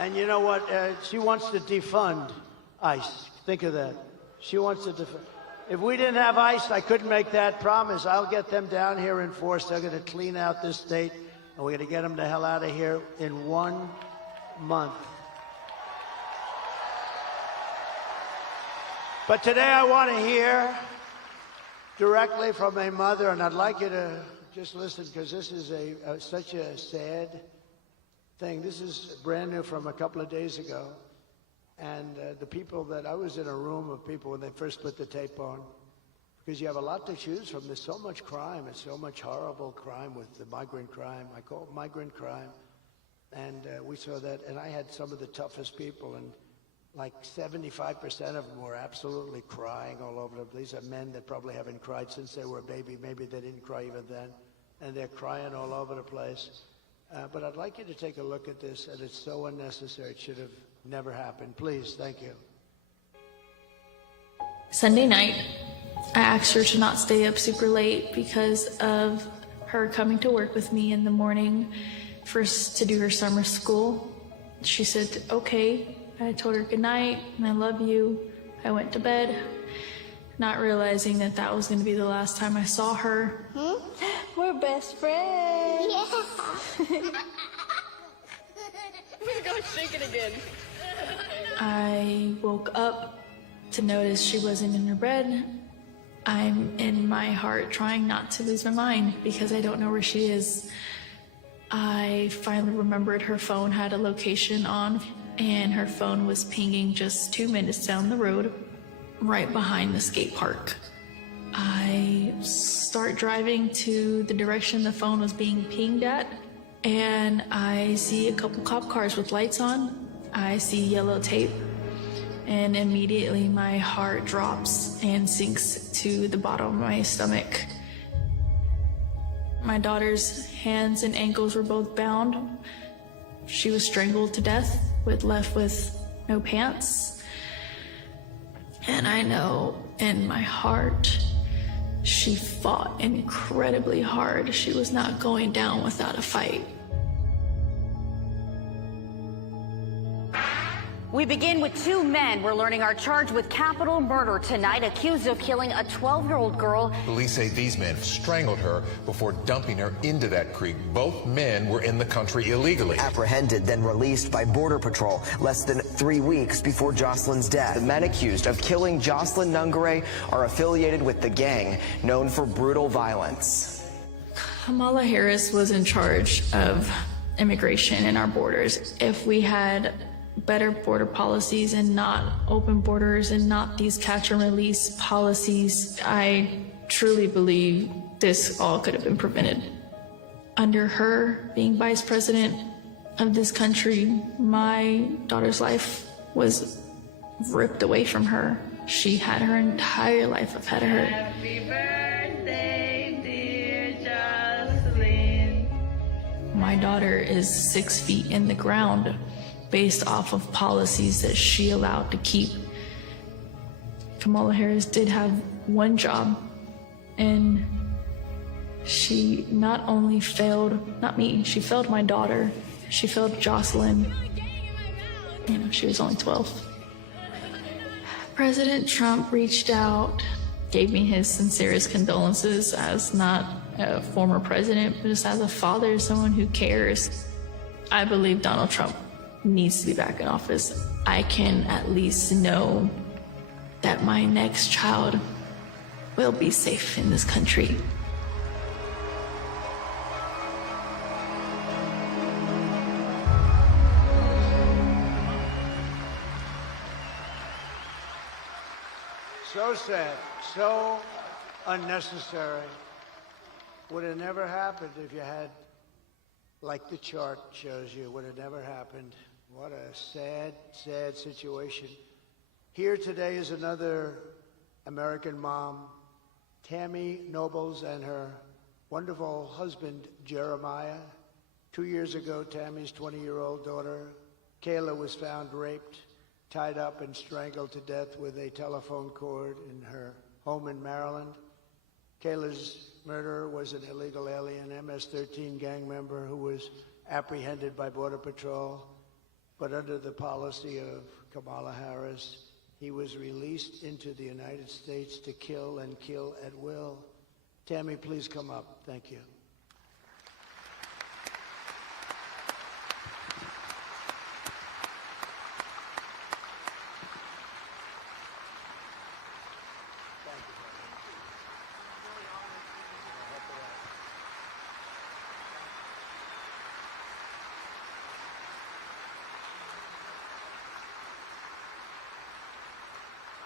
And you know what? She wants to defund ICE. Think of that. She wants to defund. If we didn't have ICE, I couldn't make that promise. I'll get them down here in force. They're going to clean out this state, and we're going to get them the hell out of here in 1 month. But today I want to hear directly from a mother, and I'd like you to just listen, because this is such a sad thing. This is brand new from a couple of days ago. And the people that I was in a room of people when they first put the tape on, because you have a lot to choose from. There's so much crime and so much horrible crime with the migrant crime. I call it migrant crime. And we saw that, and I had some of the toughest people, and like 75% of them were absolutely crying all over them. These are men that probably haven't cried since they were a baby. Maybe they didn't cry even then. And they're crying all over the place. But I'd like you to take a look at this, and it's so unnecessary. It should have never happened. Please, thank you. Sunday night, I asked her to not stay up super late because of her coming to work with me in the morning to do her summer school. She said, okay. I told her good night, and I love you, I went to bed, not realizing that that was going to be the last time I saw her. We're best friends. We're going to shake it again. I woke up to notice she wasn't in her bed. I'm in my heart trying not to lose my mind because I don't know where she is. I finally remembered her phone had a location on, and her phone was pinging just 2 minutes down the road, right behind the skate park. I start driving to the direction the phone was being pinged at, and I see a couple cop cars with lights on. I see yellow tape, and immediately my heart drops and sinks to the bottom of my stomach. My daughter's hands and ankles were both bound. She was strangled to death, left with no pants. And I know in my heart, she fought incredibly hard. She was not going down without a fight. We begin with two men we're learning are charged with capital murder tonight, accused of killing a 12-year-old girl. Police say these men strangled her before dumping her into that creek. Both men were in the country illegally. Apprehended, then released by Border Patrol less than 3 weeks before Jocelyn's death. The men accused of killing Jocelyn Nungare are affiliated with the gang known for brutal violence. Kamala Harris was in charge of immigration and our borders. If we had better border policies and not open borders and not these catch and release policies, I truly believe this all could have been prevented. Under her being vice president of this country, my daughter's life was ripped away from her. She had her entire life ahead of her. Happy birthday, dear Jocelyn. My daughter is 6 feet in the ground based off of policies that she allowed to keep. Kamala Harris did have one job, and she not only failed, not me, she failed my daughter, she failed Jocelyn. You know, she was only 12. President Trump reached out, gave me his sincerest condolences as not a former president, but just as a father, someone who cares. I believe Donald Trump needs to be back in office. I can at least know that my next child will be safe in this country. So sad, so unnecessary. Would have never happened if you had, like the chart shows you, would have never happened. What a sad, sad situation. Here today is another American mom, Tammy Nobles, and her wonderful husband, Jeremiah. 2 years ago, Tammy's 20-year-old daughter, Kayla, was found raped, tied up and strangled to death with a telephone cord in her home in Maryland. Kayla's murderer was an illegal alien MS-13 gang member who was apprehended by Border Patrol, but under the policy of Kamala Harris, he was released into the United States to kill and kill at will. Tammy, please come up. Thank you.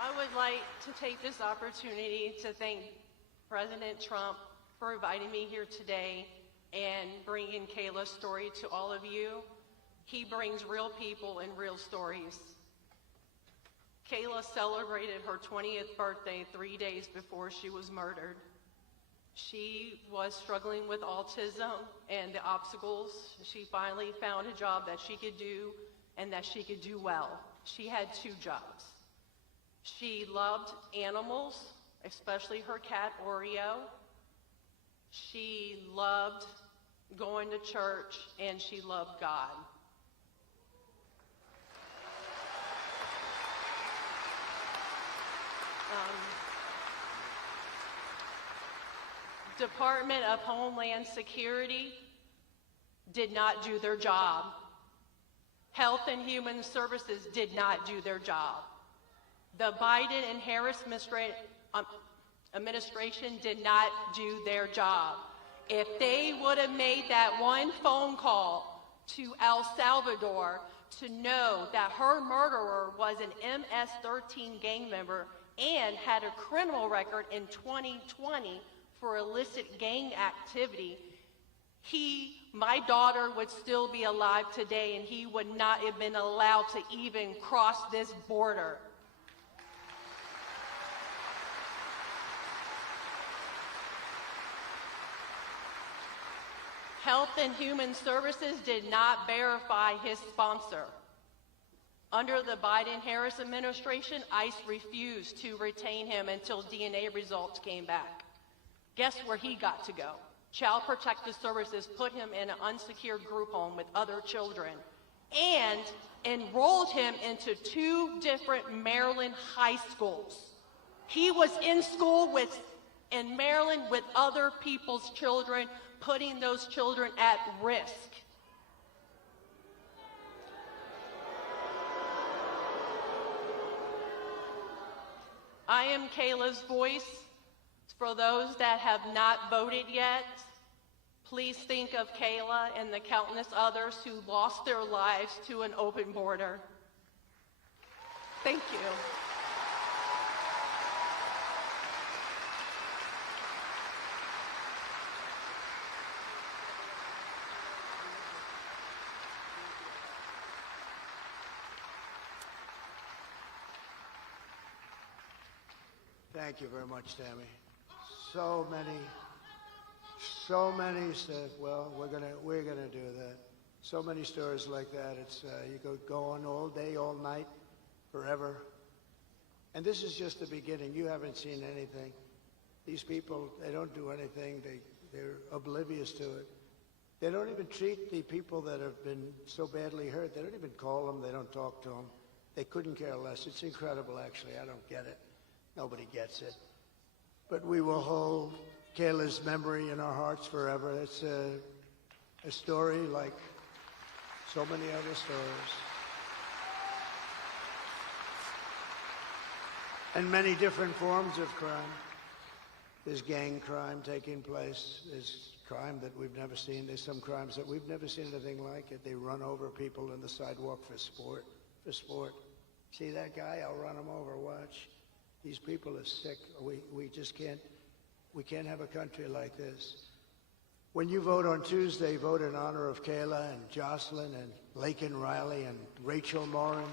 I would like to take this opportunity to thank President Trump for inviting me here today and bringing Kayla's story to all of you. He brings real people and real stories. Kayla celebrated her 20th birthday 3 days before she was murdered. She was struggling with autism and the obstacles. She finally found a job that she could do and that she could do well. She had 2 jobs. She loved animals, especially her cat Oreo. She loved going to church, and she loved God. Department of Homeland Security did not do their job. Health and Human Services did not do their job. The Biden and Harris administration did not do their job. If they would have made that one phone call to El Salvador to know that her murderer was an MS-13 gang member and had a criminal record in 2020 for illicit gang activity, my daughter would still be alive today, and he would not have been allowed to even cross this border. Health and Human Services did not verify his sponsor. Under the Biden-Harris administration, ICE refused to retain him until DNA results came back. Guess where he got to go? Child Protective Services put him in an unsecured group home with other children and enrolled him into 2 different Maryland high schools. He was in school in Maryland with other people's children, putting those children at risk. I am Kayla's voice. For those that have not voted yet, please think of Kayla and the countless others who lost their lives to an open border. Thank you. Thank you very much, Tammy. So many said, well, we're gonna do that. So many stories like that. It's you go on all day, all night, forever. And this is just the beginning. You haven't seen anything. These people, they don't do anything. They're oblivious to it. They don't even treat the people that have been so badly hurt. They don't even call them. They don't talk to them. They couldn't care less. It's incredible, actually. I don't get it. Nobody gets it. But we will hold Kayla's memory in our hearts forever. It's a story like so many other stories. And many different forms of crime. There's gang crime taking place. There's crime that we've never seen. There's some crimes that we've never seen anything like it. They run over people in the sidewalk for sport. See that guy? I'll run him over. Watch. These people are sick. We just can't have a country like this. When you vote on Tuesday, vote in honor of Kayla and Jocelyn and Laken Riley and Rachel Morin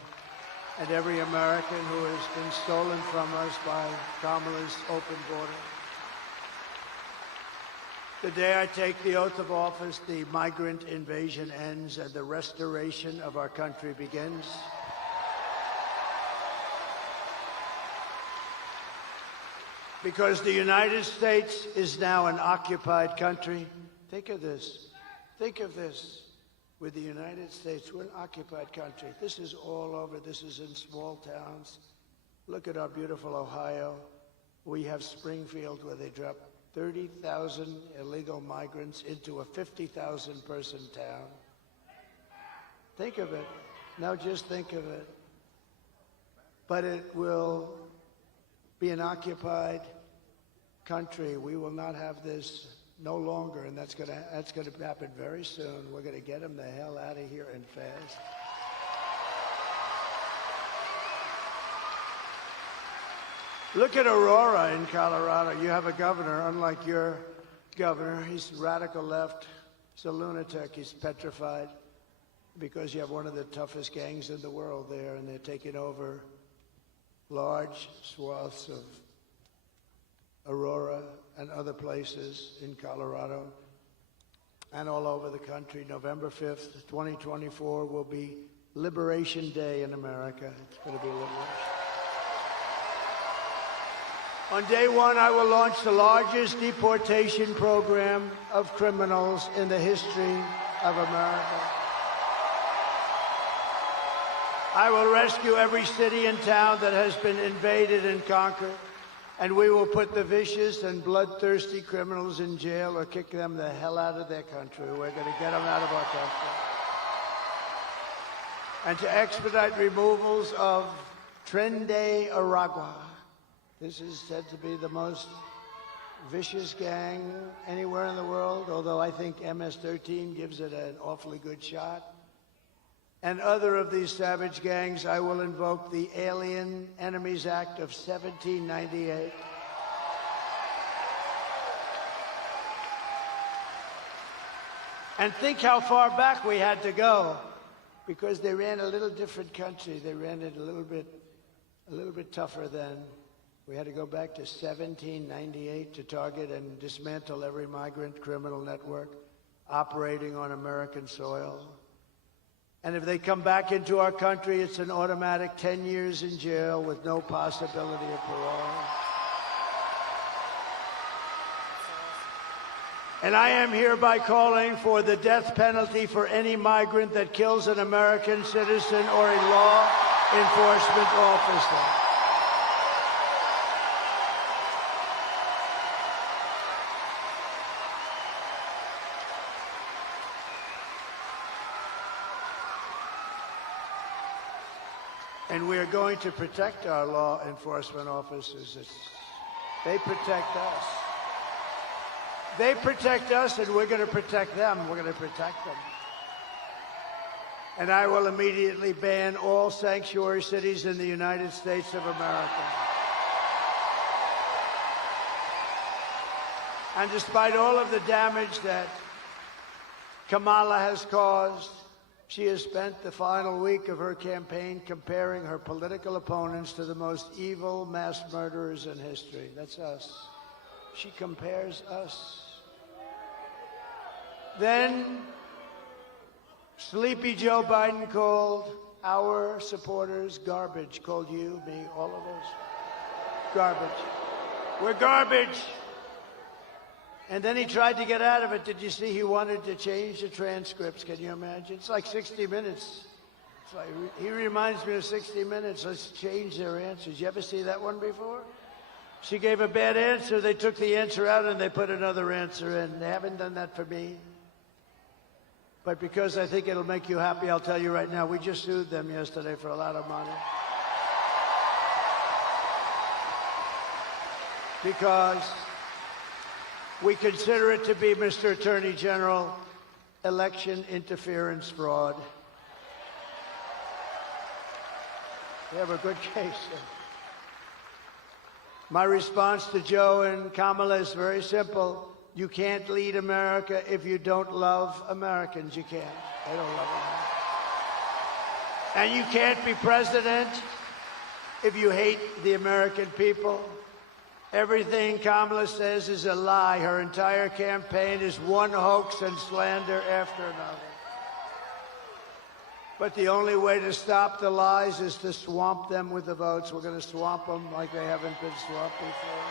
and every American who has been stolen from us by Kamala's open border. The day I take the oath of office, the migrant invasion ends and the restoration of our country begins. Because the United States is now an occupied country. Think of this. Think of this. With the United States, we're an occupied country. This is all over. This is in small towns. Look at our beautiful Ohio. We have Springfield, where they drop 30,000 illegal migrants into a 50,000 person town. Think of it. Now just think of it. But it will be an occupied country. We will not have this no longer, and that's gonna happen very soon. We're gonna get them the hell out of here and fast. Look at Aurora in Colorado. You have a governor, unlike your governor. He's radical left. He's a lunatic. He's petrified because you have one of the toughest gangs in the world there, and they're taking over large swaths of Aurora and other places in Colorado and all over the country. November 5th, 2024 will be Liberation Day in America. It's going to be liberation. On day one, I will launch the largest deportation program of criminals in the history of America. I will rescue every city and town that has been invaded and conquered. And we will put the vicious and bloodthirsty criminals in jail or kick them the hell out of their country. We're going to get them out of our country. And to expedite removals of Tren de Aragua. This is said to be the most vicious gang anywhere in the world, although I think MS-13 gives it an awfully good shot. And other of these savage gangs, I will invoke the Alien Enemies Act of 1798. And think how far back we had to go, because they ran a little different country. They ran it a little bit tougher then. We had to go back to 1798 to target and dismantle every migrant criminal network operating on American soil. And if they come back into our country, it's an automatic 10 years in jail with no possibility of parole. And I am hereby calling for the death penalty for any migrant that kills an American citizen or a law enforcement officer. And we are going to protect our law enforcement officers. They protect us. They protect us, and we're going to protect them. We're going to protect them. And I will immediately ban all sanctuary cities in the United States of America. And despite all of the damage that Kamala has caused, she has spent the final week of her campaign comparing her political opponents to the most evil mass murderers in history. That's us. She compares us. Then, sleepy Joe Biden called our supporters garbage. Called you, me, all of us. Garbage. We're garbage. And then he tried to get out of it. Did you see he wanted to change the transcripts? Can you imagine? It's like 60 Minutes. It's like, he reminds me of 60 Minutes. Let's change their answers. You ever see that one before? She gave a bad answer. They took the answer out and they put another answer in. They haven't done that for me. But because I think it'll make you happy, I'll tell you right now, we just sued them yesterday for a lot of money. Because we consider it to be, Mr. Attorney General, election interference fraud. We have a good case. My response to Joe and Kamala is very simple. You can't lead America if you don't love Americans. You can't. They don't love America. And you can't be president if you hate the American people. Everything Kamala says is a lie. Her entire campaign is one hoax and slander after another. But the only way to stop the lies is to swamp them with the votes. We're going to swamp them like they haven't been swamped before.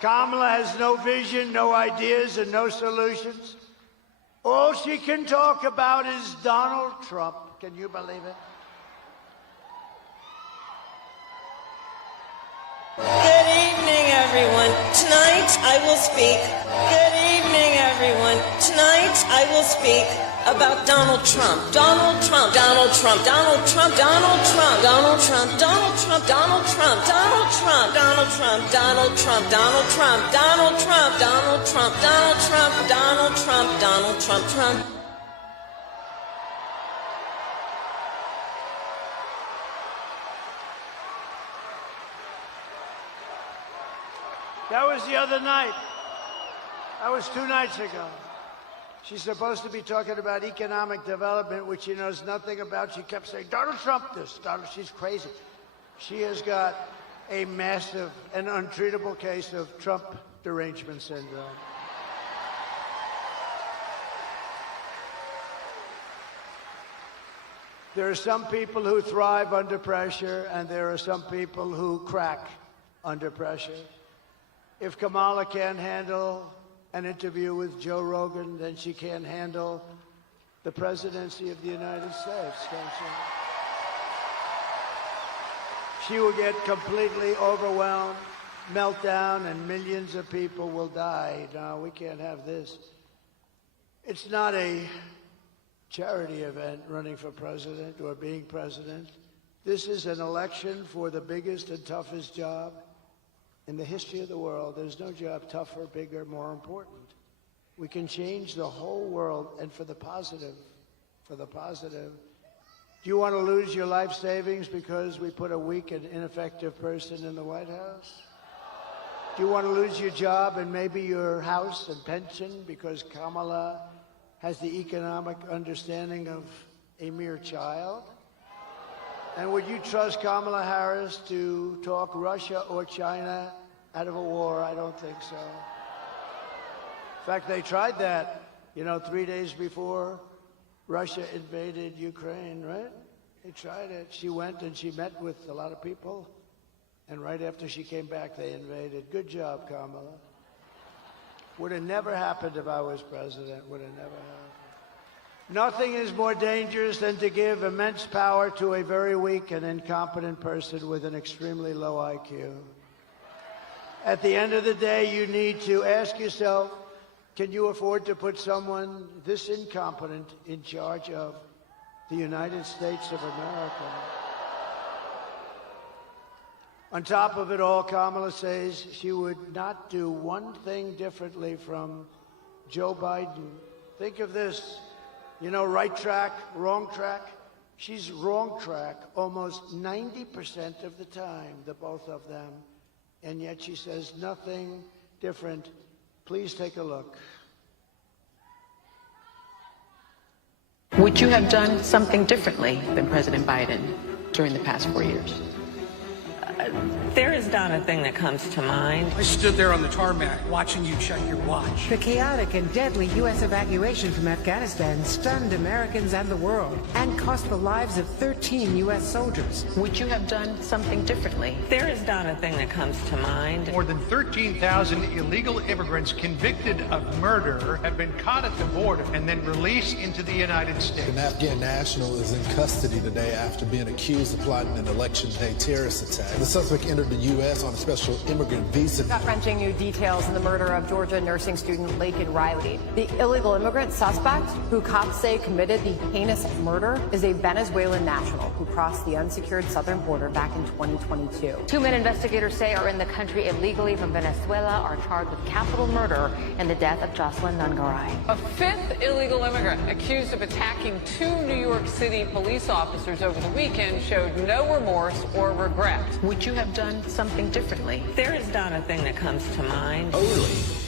Kamala has no vision, no ideas, and no solutions. All she can talk about is Donald Trump. Can you believe it? Good evening, everyone. Tonight I will speak. Good evening, everyone. Tonight I will speak about Donald Trump. Donald Trump. Donald Trump. Donald Trump. Donald Trump. Donald Trump. Donald Trump. Donald Trump. Donald Trump. Donald Trump. Donald Trump. Donald Trump. Donald Trump. Donald Trump. Donald Trump. Donald Trump. Donald Trump. Trump. That was the other night. That was 2 nights ago. She's supposed to be talking about economic development, which she knows nothing about. She kept saying, Donald Trump this, Donald, she's crazy. She has got a massive and untreatable case of Trump derangement syndrome. There are some people who thrive under pressure, and there are some people who crack under pressure. If Kamala can't handle an interview with Joe Rogan, then she can't handle the presidency of the United States, can She will get completely overwhelmed, meltdown, and millions of people will die. No, we can't have this. It's not a charity event running for president or being president. This is an election for the biggest and toughest job in the history of the world. There's no job tougher, bigger, more important. We can change the whole world, and for the positive, for the positive. Do you want to lose your life savings because we put a weak and ineffective person in the White House? Do you want to lose your job and maybe your house and pension because Kamala has the economic understanding of a mere child? And would you trust Kamala Harris to talk Russia or China out of a war? I don't think so. In fact, they tried that, 3 days before Russia invaded Ukraine, right? They tried it. She went and she met with a lot of people. And right after she came back, they invaded. Good job, Kamala. Would have never happened if I was president. Would have never happened. Nothing is more dangerous than to give immense power to a very weak and incompetent person with an extremely low IQ. At the end of the day, you need to ask yourself, can you afford to put someone this incompetent in charge of the United States of America? On top of it all, Kamala says she would not do one thing differently from Joe Biden. Think of this. Right track, wrong track. She's wrong track almost 90% of the time, the both of them. And yet she says nothing different. Please take a look. Would you have done something differently than President Biden during the past 4 years? There is not a thing that comes to mind. I stood there on the tarmac watching you check your watch. The chaotic and deadly U.S. evacuation from Afghanistan stunned Americans and the world and cost the lives of 13 U.S. soldiers. Would you have done something differently? There is not a thing that comes to mind. More than 13,000 illegal immigrants convicted of murder have been caught at the border and then released into the United States. An Afghan national is in custody today after being accused of plotting an election day terrorist attack. The suspect entered the U.S. on a special immigrant visa. Gut-wrenching new details in the murder of Georgia nursing student Laken Riley. The illegal immigrant suspect, who cops say committed the heinous murder, is a Venezuelan national who crossed the unsecured southern border back in 2022. 2 men investigators say are in the country illegally from Venezuela are charged with capital murder in the death of Jocelyn Nungaray. A fifth illegal immigrant accused of attacking 2 New York City police officers over the weekend showed no remorse or regret. Would you have done something differently? There is not a thing that comes to mind. Only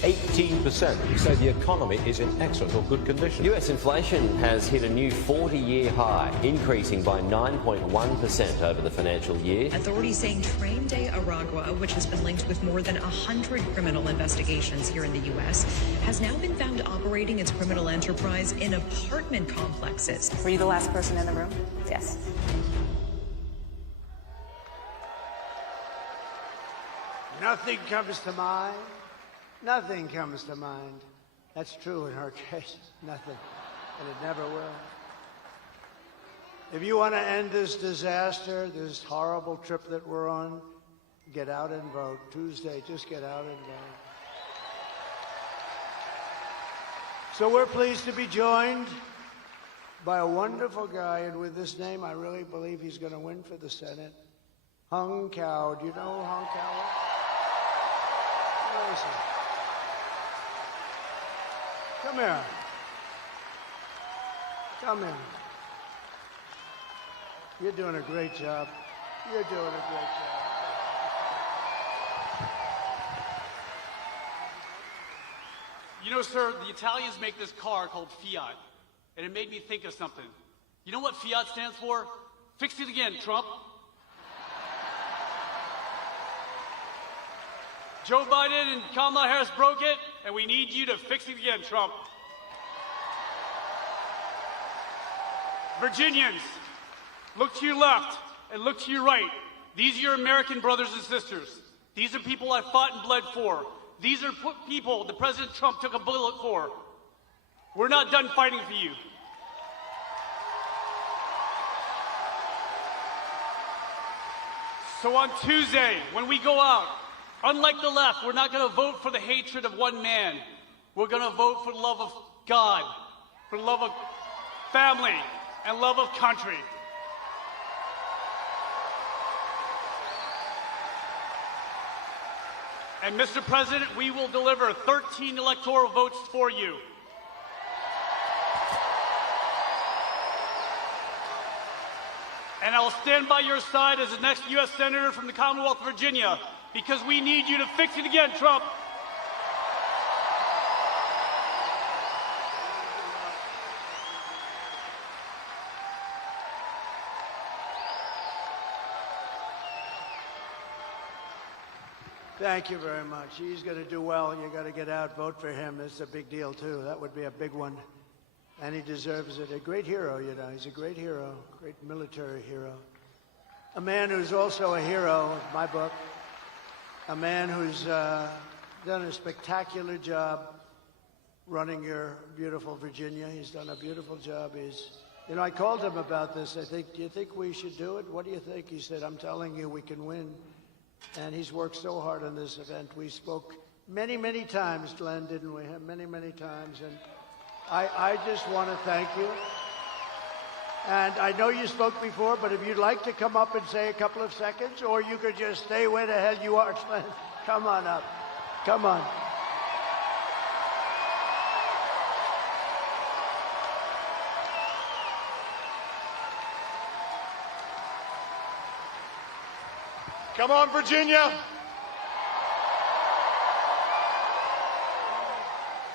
18% say the economy is in excellent or good condition. US inflation has hit a new 40-year high, increasing by 9.1% over the financial year. Authorities saying Train Day Aragua, which has been linked with more than 100 criminal investigations here in the U.S., has now been found operating its criminal enterprise in apartment complexes. Were you the last person in the room? Yes. Nothing comes to mind. Nothing comes to mind. That's true in her case. Nothing. And it never will. If you want to end this disaster, this horrible trip that we're on, get out and vote. Tuesday, just get out and vote. So we're pleased to be joined by a wonderful guy, and with this name, I really believe he's going to win for the Senate. Hung Cao. Do you know who Hung Cao is? Where is he? Come here. Come in. You're doing a great job. You're doing a great job. You know, sir, the Italians make this car called Fiat, and it made me think of something. You know what Fiat stands for? Fix it again, Trump. Joe Biden and Kamala Harris broke it, and we need you to fix it again, Trump. Virginians, look to your left and look to your right. These are your American brothers and sisters. These are people I fought and bled for. These are people that President Trump took a bullet for. We're not done fighting for you. So on Tuesday, when we go out, unlike the left, we're not going to vote for the hatred of one man. We're going to vote for the love of God, for the love of family, and love of country. And Mr. President, we will deliver 13 electoral votes for you. And I will stand by your side as the next U.S. Senator from the Commonwealth of Virginia, because we need you to fix it again, Trump. Thank you very much. He's going to do well. You got to get out, vote for him. It's a big deal, too. That would be a big one. And he deserves it. A great hero, you know. He's a great hero, great military hero. A man who's also a hero, in my book. A man who's done a spectacular job running your beautiful Virginia. He's done a beautiful job. You know, I called him about this. I think, do you think we should do it? What do you think? He said, I'm telling you, we can win. And he's worked so hard on this event. We spoke many, many times, Glenn, didn't we? Many, many times. And I just want to thank you. And I know you spoke before, but if you'd like to come up and say a couple of seconds, or you could just stay where the hell you are, Glenn. Come on up. Come on. Come on, Virginia.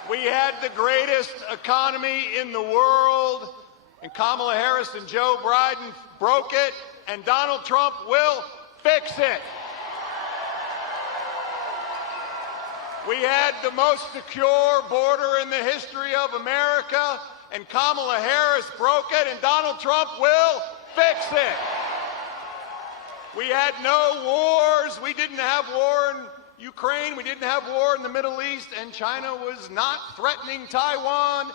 We had the greatest economy in the world, and Kamala Harris and Joe Biden broke it, and Donald Trump will fix it. We had the most secure border in the history of America, and Kamala Harris broke it, and Donald Trump will fix it. We had no wars. We didn't have war in Ukraine. We didn't have war in the Middle East, and China was not threatening Taiwan.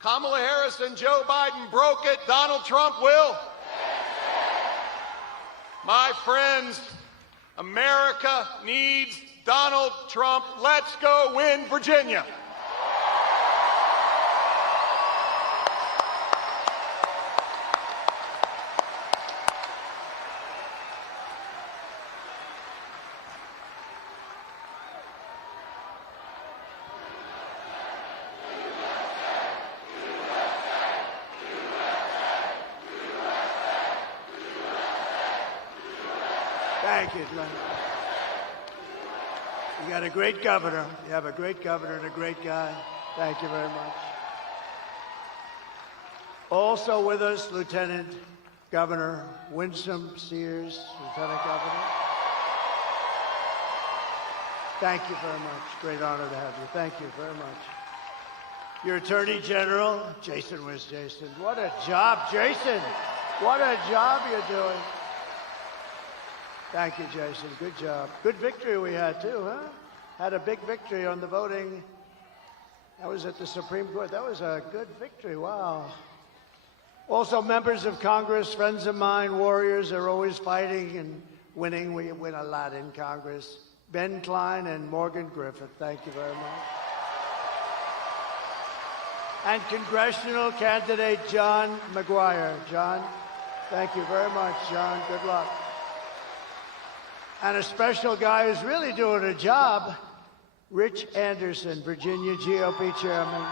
Kamala Harris and Joe Biden broke it. Donald Trump will. My friends, America needs Donald Trump. Let's go win Virginia. Thank you, Glenn. You got a great governor. You have a great governor and a great guy. Thank you very much. Also with us, Lieutenant Governor Winsome Sears, Lieutenant Governor. Thank you very much. Great honor to have you. Thank you very much. Your Attorney General, Jason. Where's Jason? What a job, Jason. What a job you're doing. Thank you, Jason. Good job. Good victory we had, too, huh? Had a big victory on the voting. That was at the Supreme Court. That was a good victory. Wow. Also, members of Congress, friends of mine, warriors, are always fighting and winning. We win a lot in Congress. Ben Klein and Morgan Griffith, thank you very much. And congressional candidate John McGuire. John, thank you very much, John. Good luck. And a special guy who's really doing a job, Rich Anderson, Virginia GOP chairman.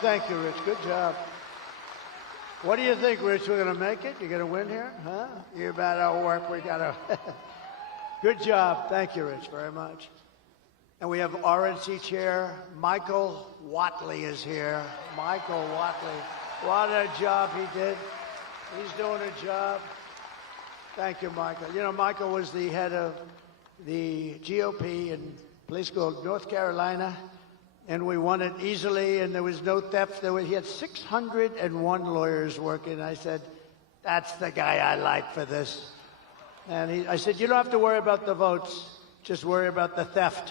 Thank you, Rich. Good job. What do you think, Rich? We're going to make it? You're going to win here? Huh? You better work. We got to. Good job. Thank you, Rich, very much. And we have RNC Chair Michael Whatley is here. Michael Whatley. What a job he did. He's doing a job. Thank you, Michael. You know, Michael was the head of the GOP in a place called North Carolina, and we won it easily, and there was no theft. He had 601 lawyers working. I said, that's the guy I like for this. And I said, you don't have to worry about the votes. Just worry about the theft.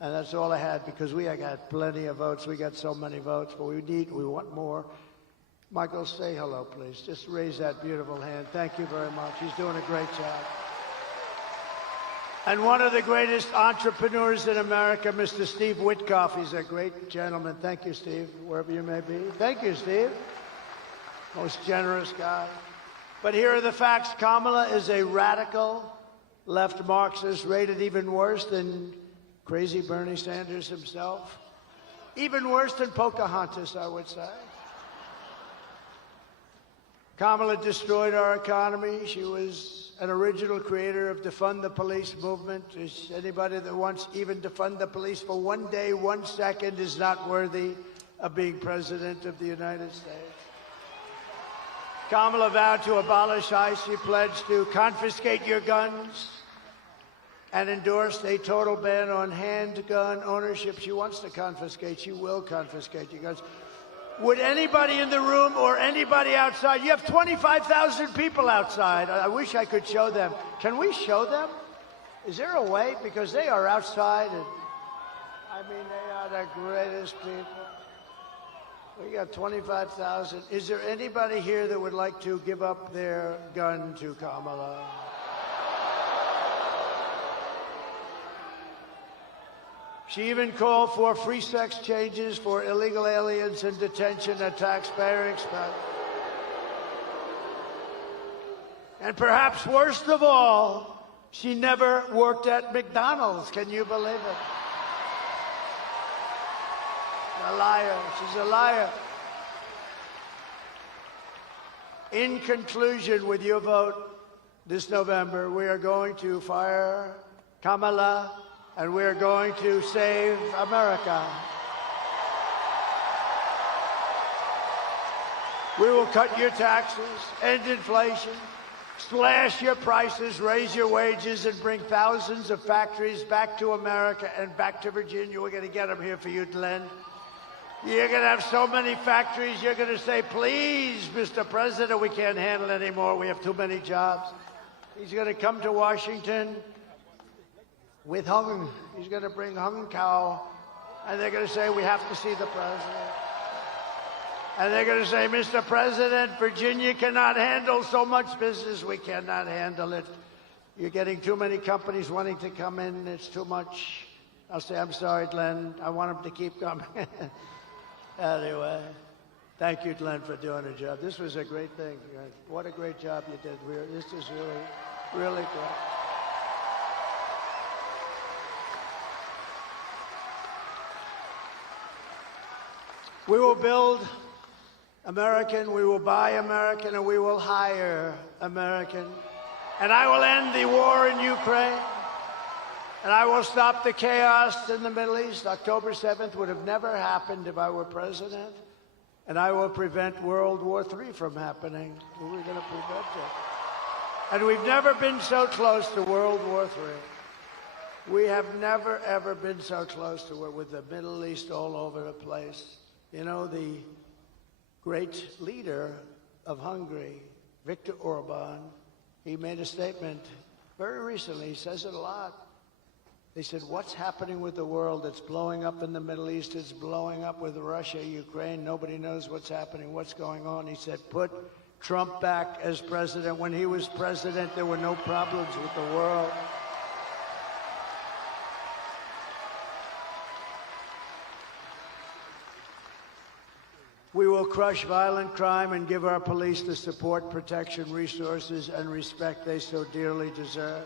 And that's all I had, because we got plenty of votes. We got so many votes, but we want more. Michael, say hello, please. Just raise that beautiful hand. Thank you very much. He's doing a great job. And one of the greatest entrepreneurs in America, Mr. Steve Witkoff. He's a great gentleman. Thank you, Steve, wherever you may be. Thank you, Steve. Most generous guy. But here are the facts. Kamala is a radical left Marxist, rated even worse than crazy Bernie Sanders himself. Even worse than Pocahontas, I would say. Kamala destroyed our economy. She was an original creator of defund the police movement. Anybody that wants even defund the police for 1 day, 1 second is not worthy of being president of the United States. Kamala vowed to abolish ICE. She pledged to confiscate your guns and endorsed a total ban on handgun ownership. She wants to confiscate. She will confiscate your guns. Would anybody in the room or anybody outside, you have 25,000 people outside. I wish I could show them. Can we show them? Is there a way? Because they are outside, and I mean, they are the greatest people. We got 25,000. Is there anybody here that would like to give up their gun to Kamala? She even called for free sex changes for illegal aliens in detention at taxpayer expense. And perhaps worst of all, she never worked at McDonald's. Can you believe it? A liar. She's a liar. In conclusion, with your vote this November, we are going to fire Kamala, and we are going to save America. We will cut your taxes, end inflation, slash your prices, raise your wages, and bring thousands of factories back to America and back to Virginia. We're going to get them here for you, Glenn. You're going to have so many factories, you're going to say, please, Mr. President, we can't handle it anymore. We have too many jobs. He's going to come to Washington with hung. He's going to bring hung cow, and they're going to say, we have to see the president. And they're going to say, Mr. President, Virginia cannot handle so much business. We cannot handle it. You're getting too many companies wanting to come in. It's too much. I'll say, I'm sorry, Glenn. I want them to keep coming. Anyway, thank you, Glenn, for doing a job. This was a great thing. What a great job you did. This is really, really great. We will build American, we will buy American, and we will hire American. And I will end the war in Ukraine. And I will stop the chaos in the Middle East. October 7th would have never happened if I were president. And I will prevent World War III from happening. We're going to prevent it. And we've never been so close to World War III. We have never, ever been so close to it, with the Middle East all over the place. You know, the great leader of Hungary, Viktor Orban, he made a statement very recently. He says it a lot. They said, what's happening with the world? It's blowing up in the Middle East. It's blowing up with Russia, Ukraine. Nobody knows what's happening, what's going on. He said, put Trump back as president. When he was president, there were no problems with the world. We will crush violent crime and give our police the support, protection, resources, and respect they so dearly deserve.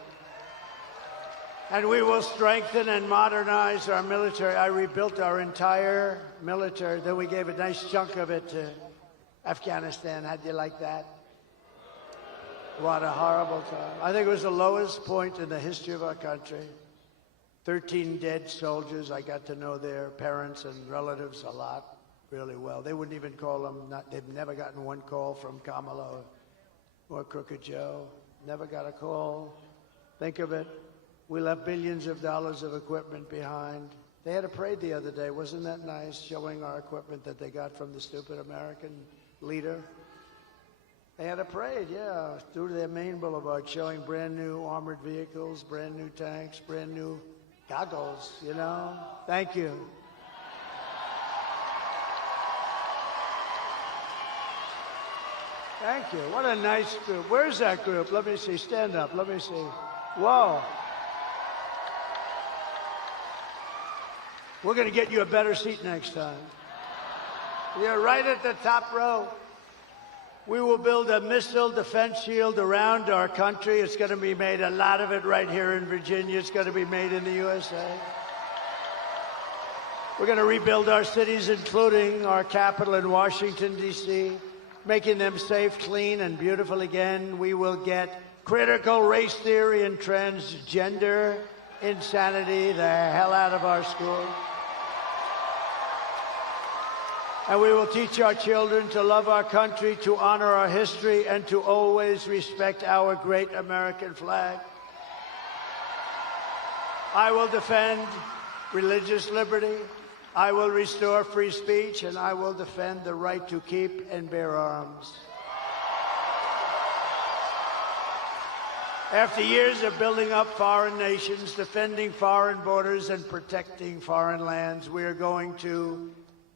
And we will strengthen and modernize our military. I rebuilt our entire military. Then we gave a nice chunk of it to Afghanistan. How'd you like that? What a horrible time. I think it was the lowest point in the history of our country. 13 dead soldiers. I got to know their parents and relatives a lot, really well. They wouldn't even call them. They've never gotten one call from Kamala or Crooked Joe. Never got a call. Think of it. We left billions of dollars of equipment behind. They had a parade the other day. Wasn't that nice, showing our equipment that they got from the stupid American leader? They had a parade, yeah, through their main boulevard, showing brand new armored vehicles, brand new tanks, brand new goggles, you know? Thank you. Thank you. What a nice group. Where's that group? Let me see. Stand up. Let me see. Whoa. We're going to get you a better seat next time. You're right at the top row. We will build a missile defense shield around our country. It's going to be made, a lot of it right here in Virginia. It's going to be made in the USA. We're going to rebuild our cities, including our capital in Washington, D.C., making them safe, clean, and beautiful again. We will get critical race theory and transgender insanity the hell out of our schools. And we will teach our children to love our country, to honor our history, and to always respect our great American flag. I will defend religious liberty. I will restore free speech, and I will defend the right to keep and bear arms. After years of building up foreign nations, defending foreign borders, and protecting foreign lands, we are going to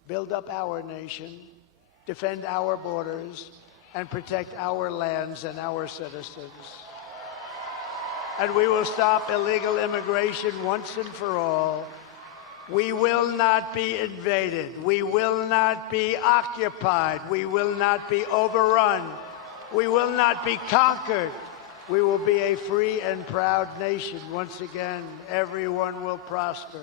build up our nation, defend our borders, and protect our lands and our citizens. And we will stop illegal immigration once and for all. We will not be invaded. We will not be occupied. We will not be overrun. We will not be conquered. We will be a free and proud nation once again. Everyone will prosper.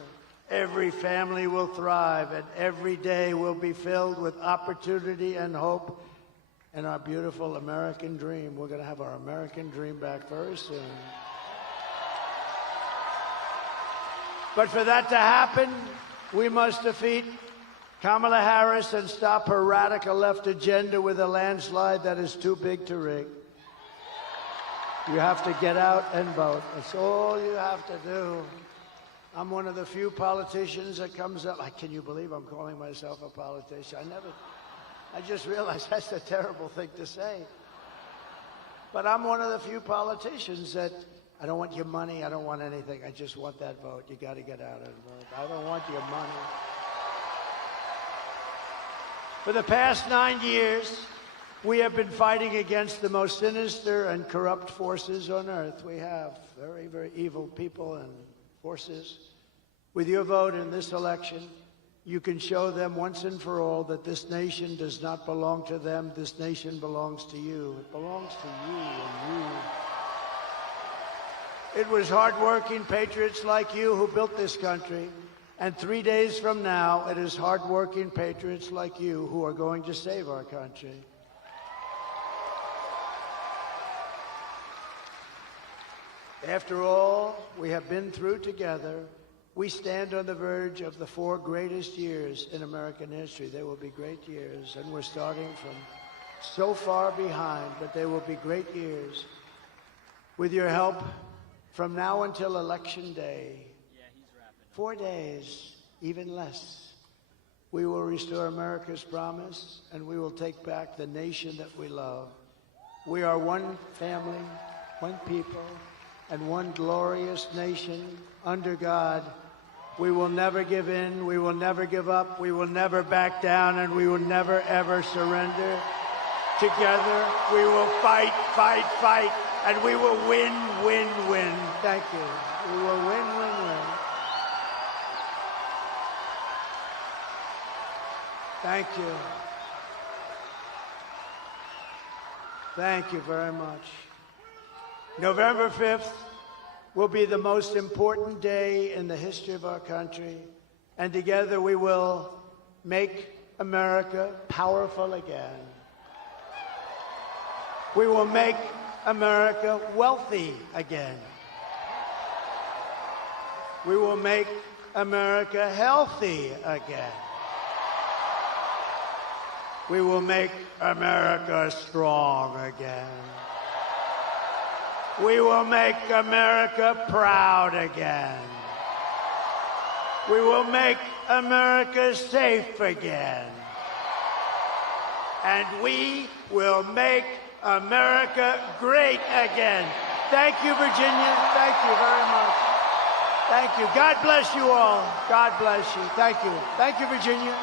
Every family will thrive, and every day will be filled with opportunity and hope and our beautiful American dream. We're going to have our American dream back very soon. But for that to happen, we must defeat Kamala Harris and stop her radical left agenda with a landslide that is too big to rig. You have to get out and vote. That's all you have to do. I'm one of the few politicians that comes up. Can you believe I'm calling myself a politician? I just realized that's a terrible thing to say. But I'm one of the few politicians that I don't want your money. I don't want anything. I just want that vote. You got to get out and vote. I don't want your money. For the past 9 years, we have been fighting against the most sinister and corrupt forces on earth. We have very, very evil people and forces. With your vote in this election, you can show them once and for all that this nation does not belong to them. This nation belongs to you. It belongs to you and you. It was hardworking patriots like you who built this country. And 3 days from now, it is hardworking patriots like you who are going to save our country. After all we have been through together, we stand on the verge of the 4 greatest years in American history. They will be great years, and we're starting from so far behind, but they will be great years. With your help, from now until Election Day, 4 days, even less, we will restore America's promise, and we will take back the nation that we love. We are one family, one people, and one glorious nation under God. We will never give in, we will never give up, we will never back down, and we will never, ever surrender. Together, we will fight, fight, fight, and we will win, win, win. Thank you. We will win, win, win. Thank you. Thank you very much. November 5th will be the most important day in the history of our country, and together we will make America powerful again. We will make America wealthy again. We will make America healthy again. We will make America strong again. We will make America proud again. We will make America safe again. And we will make America great again. Thank you, Virginia. Thank you very much. Thank you. God bless you all. God bless you. Thank you. Thank you, Virginia.